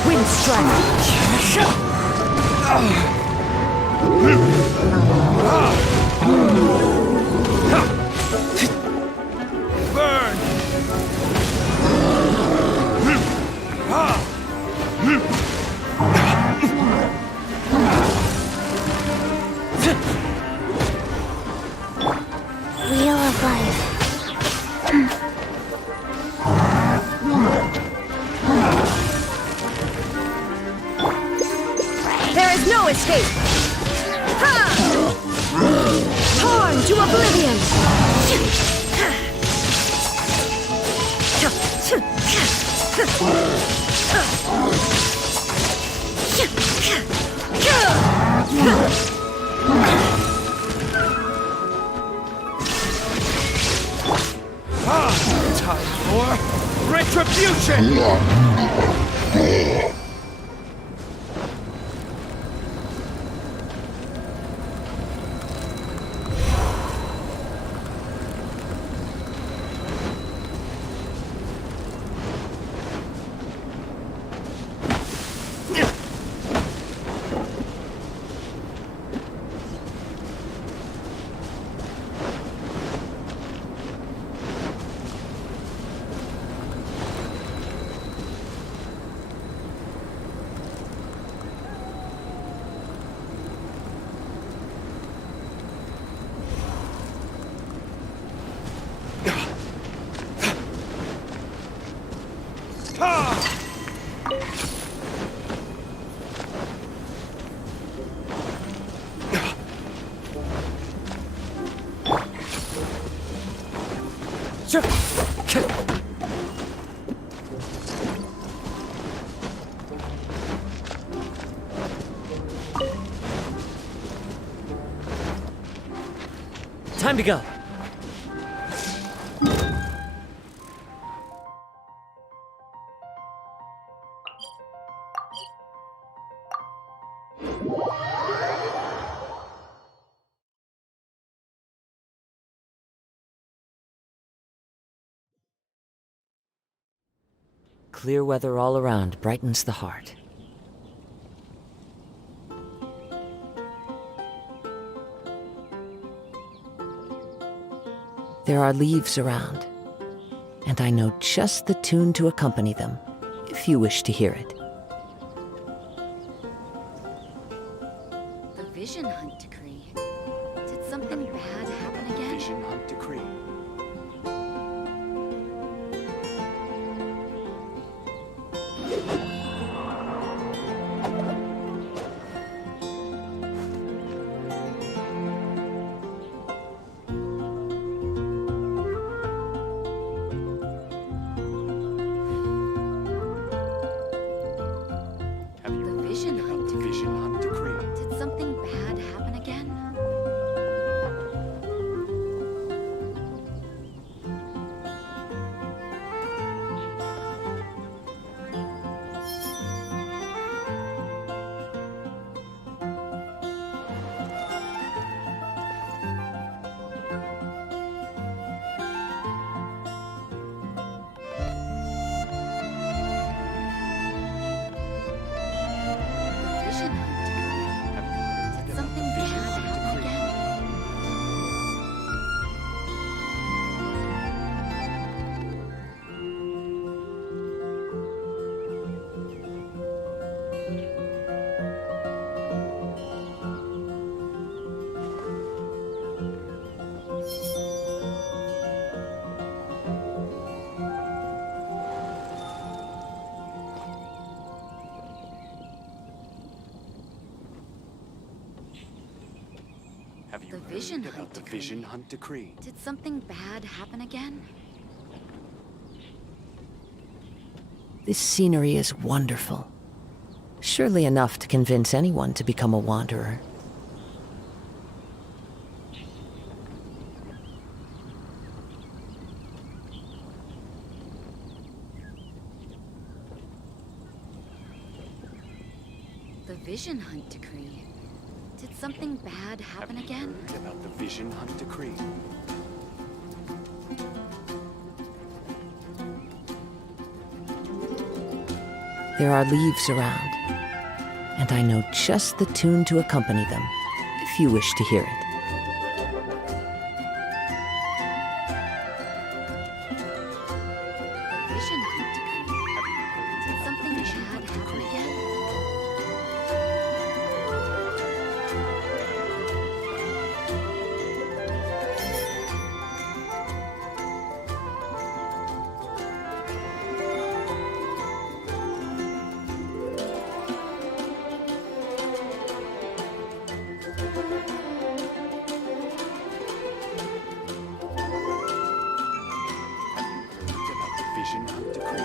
Wind strike. Burn! Wheel of life. There is no escape! Torn to oblivion! Time for retribution! Time to go. Clear weather all around brightens the heart. There are leaves around, and I know just the tune to accompany them, if you wish to hear it. The Vision Hunt decree. Did something bad happen again? Vision Hunt decree. The Vision Hunt decree. Vision Hunt decree. Did something bad happen again? Vision about Hunt the Decree. Vision Hunt Decree. Did something bad happen again? This scenery is wonderful. Surely enough to convince anyone to become a wanderer. The Vision Hunt Decree. Did something bad happen again? Heard about the Vision Hunt Decree. There are leaves around, and I know just the tune to accompany them, if you wish to hear it. The Vision Hunt Decree. Did something bad happen again? About the Vision Hunt Decree.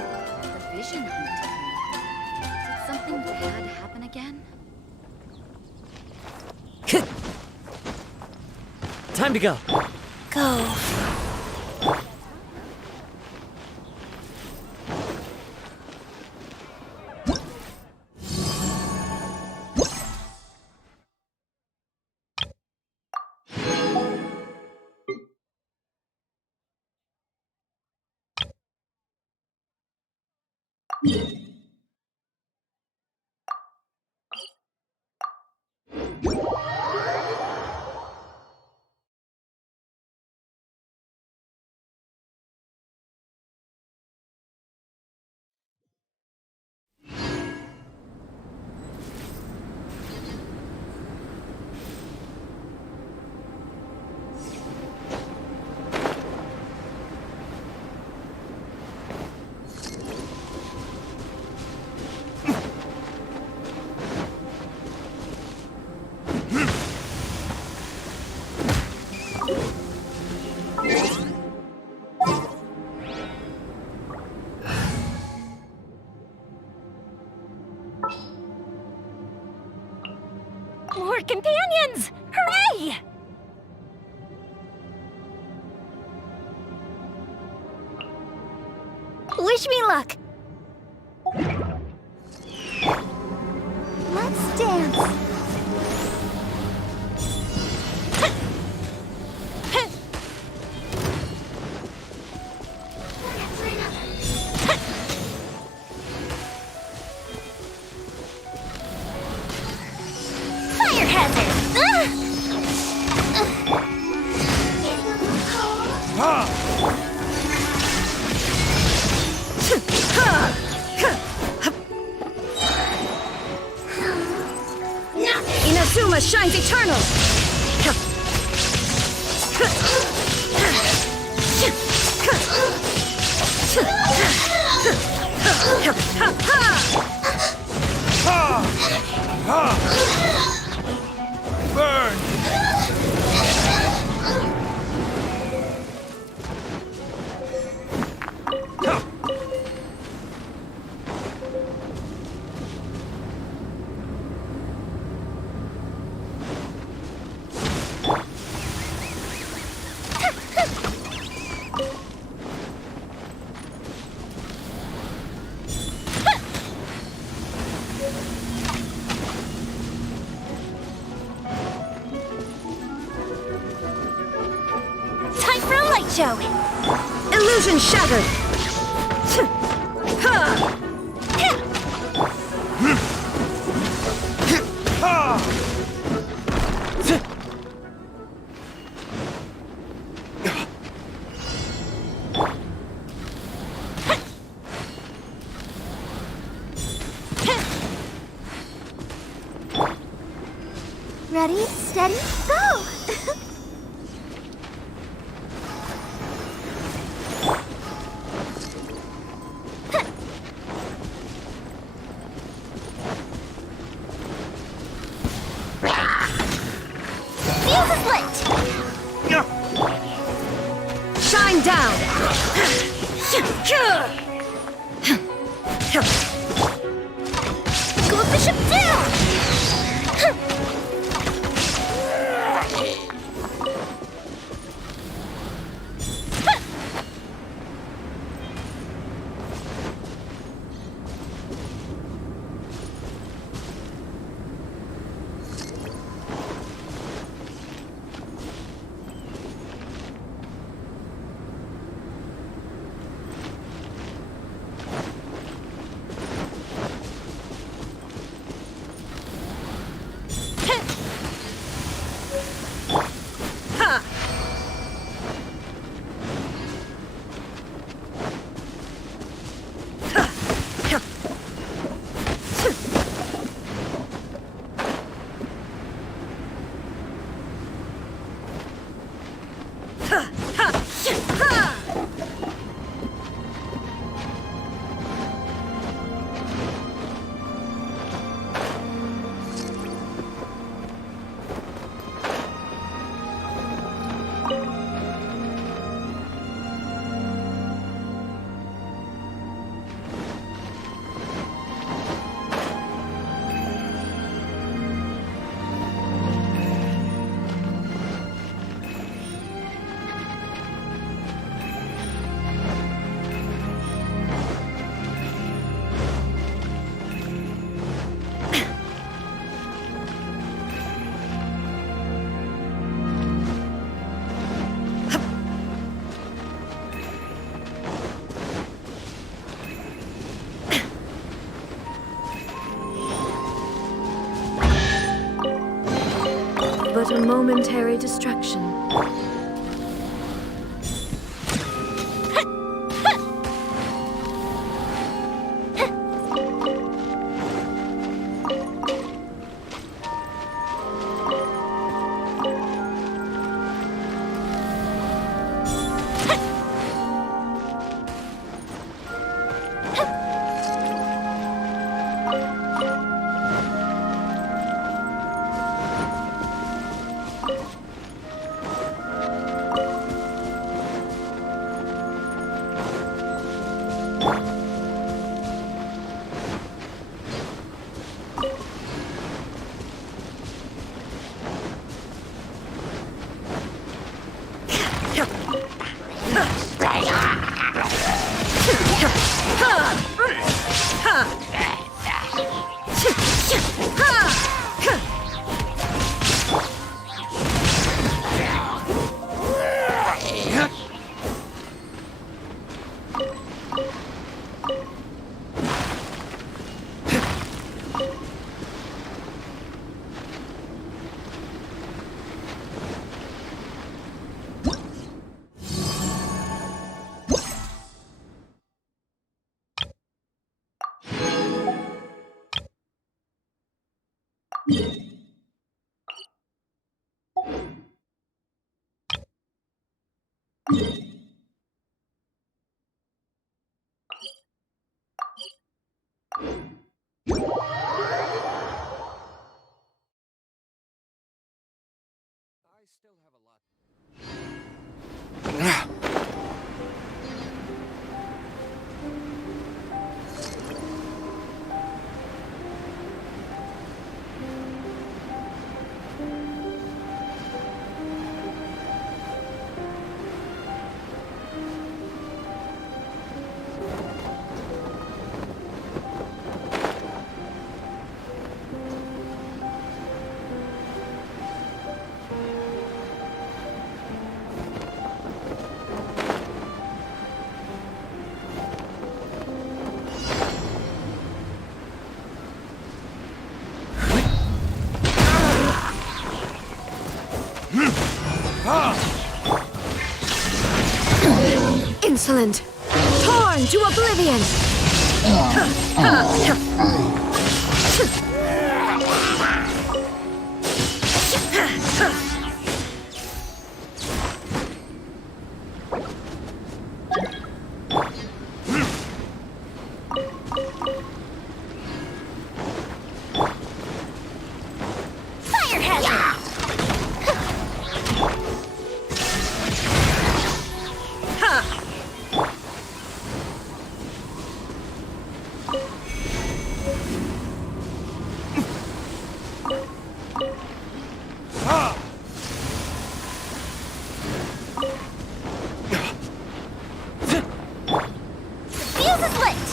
The Vision Hunt Decree. Did something bad happen again? Time to go. Go. More companions! Hooray! Wish me luck! Let's dance. Fire hazard! Inazuma shines eternal! Burn! Time for a light show! Illusion shattered! Ready, steady, go! Fuse is lit! Goes the ship down! But a momentary distraction. Insolent! Torn to oblivion! Fire hazard! fuse is lit!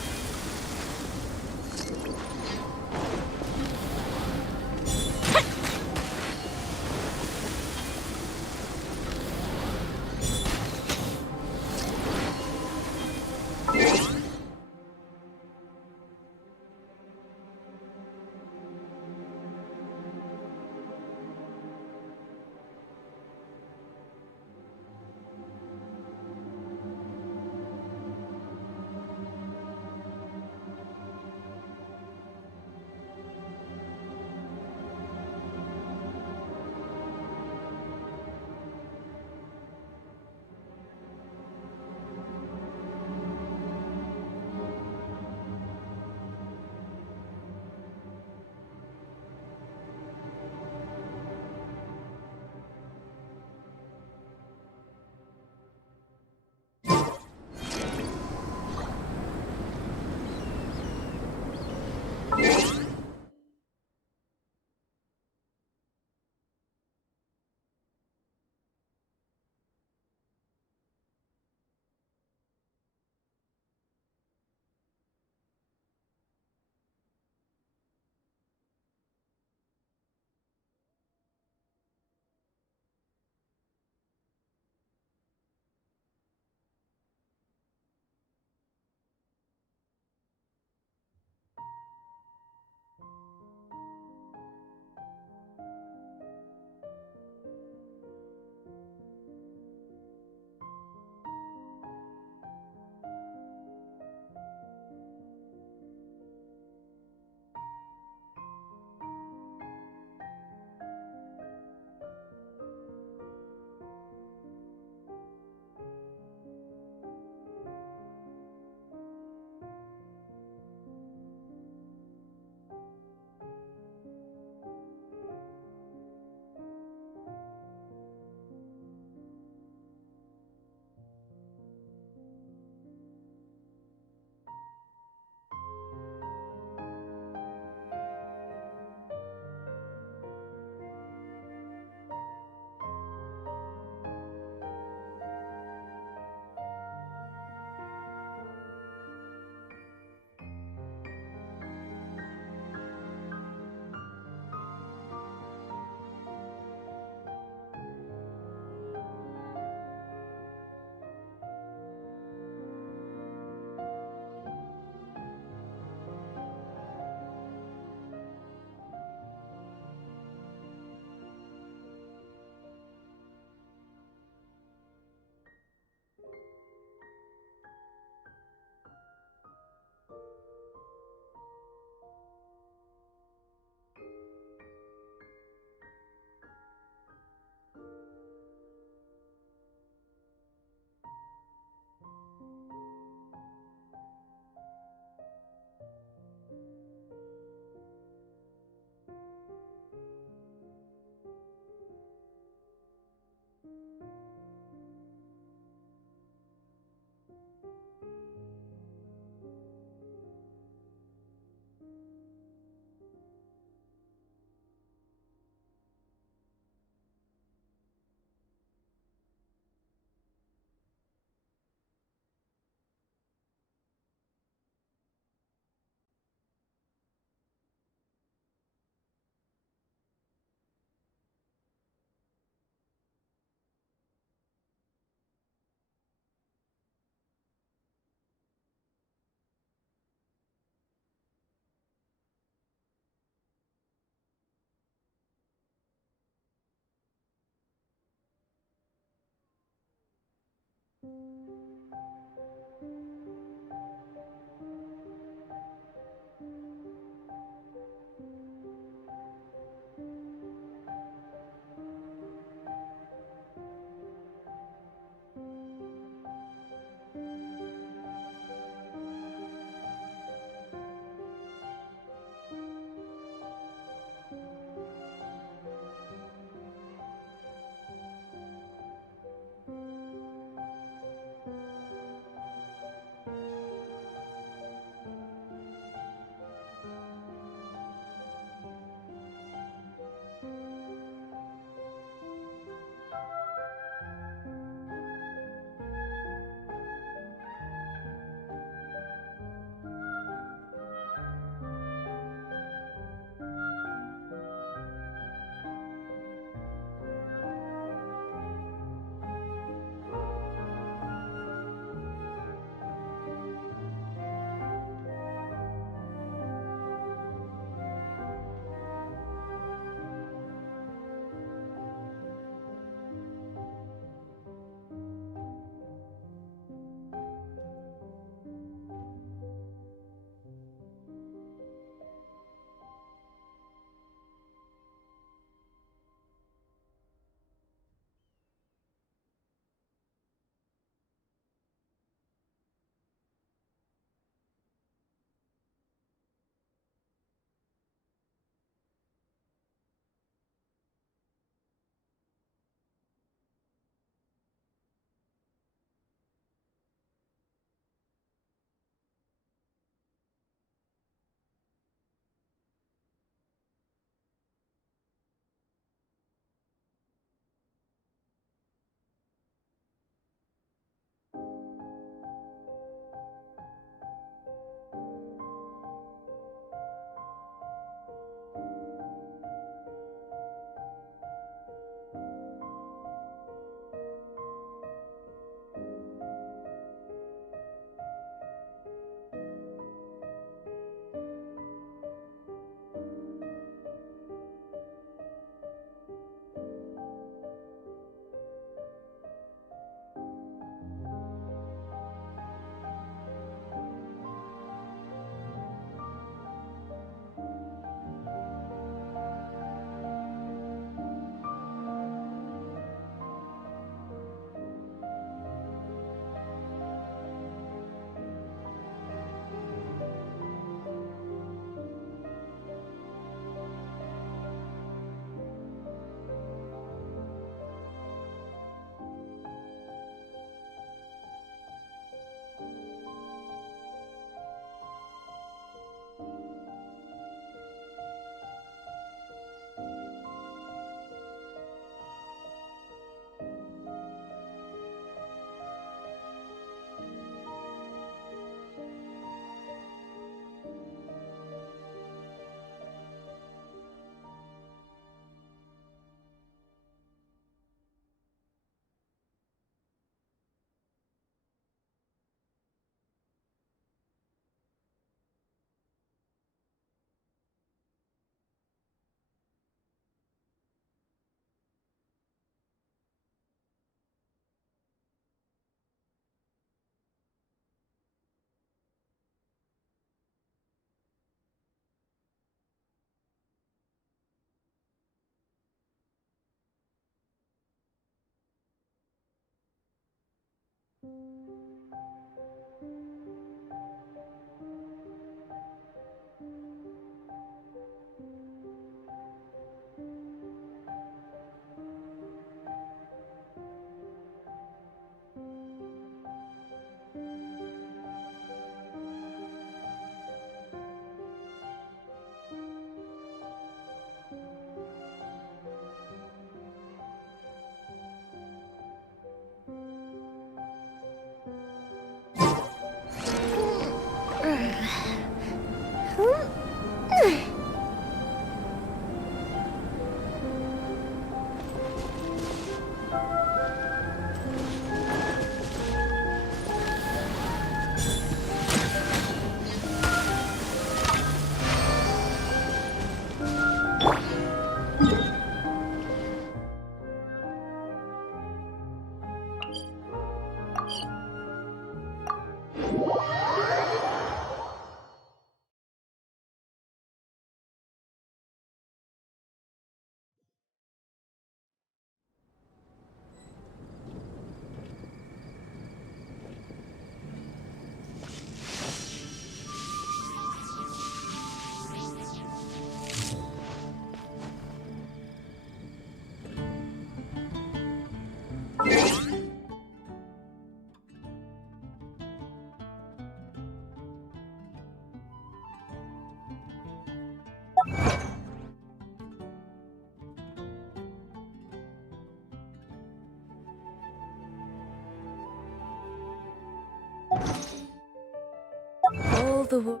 All the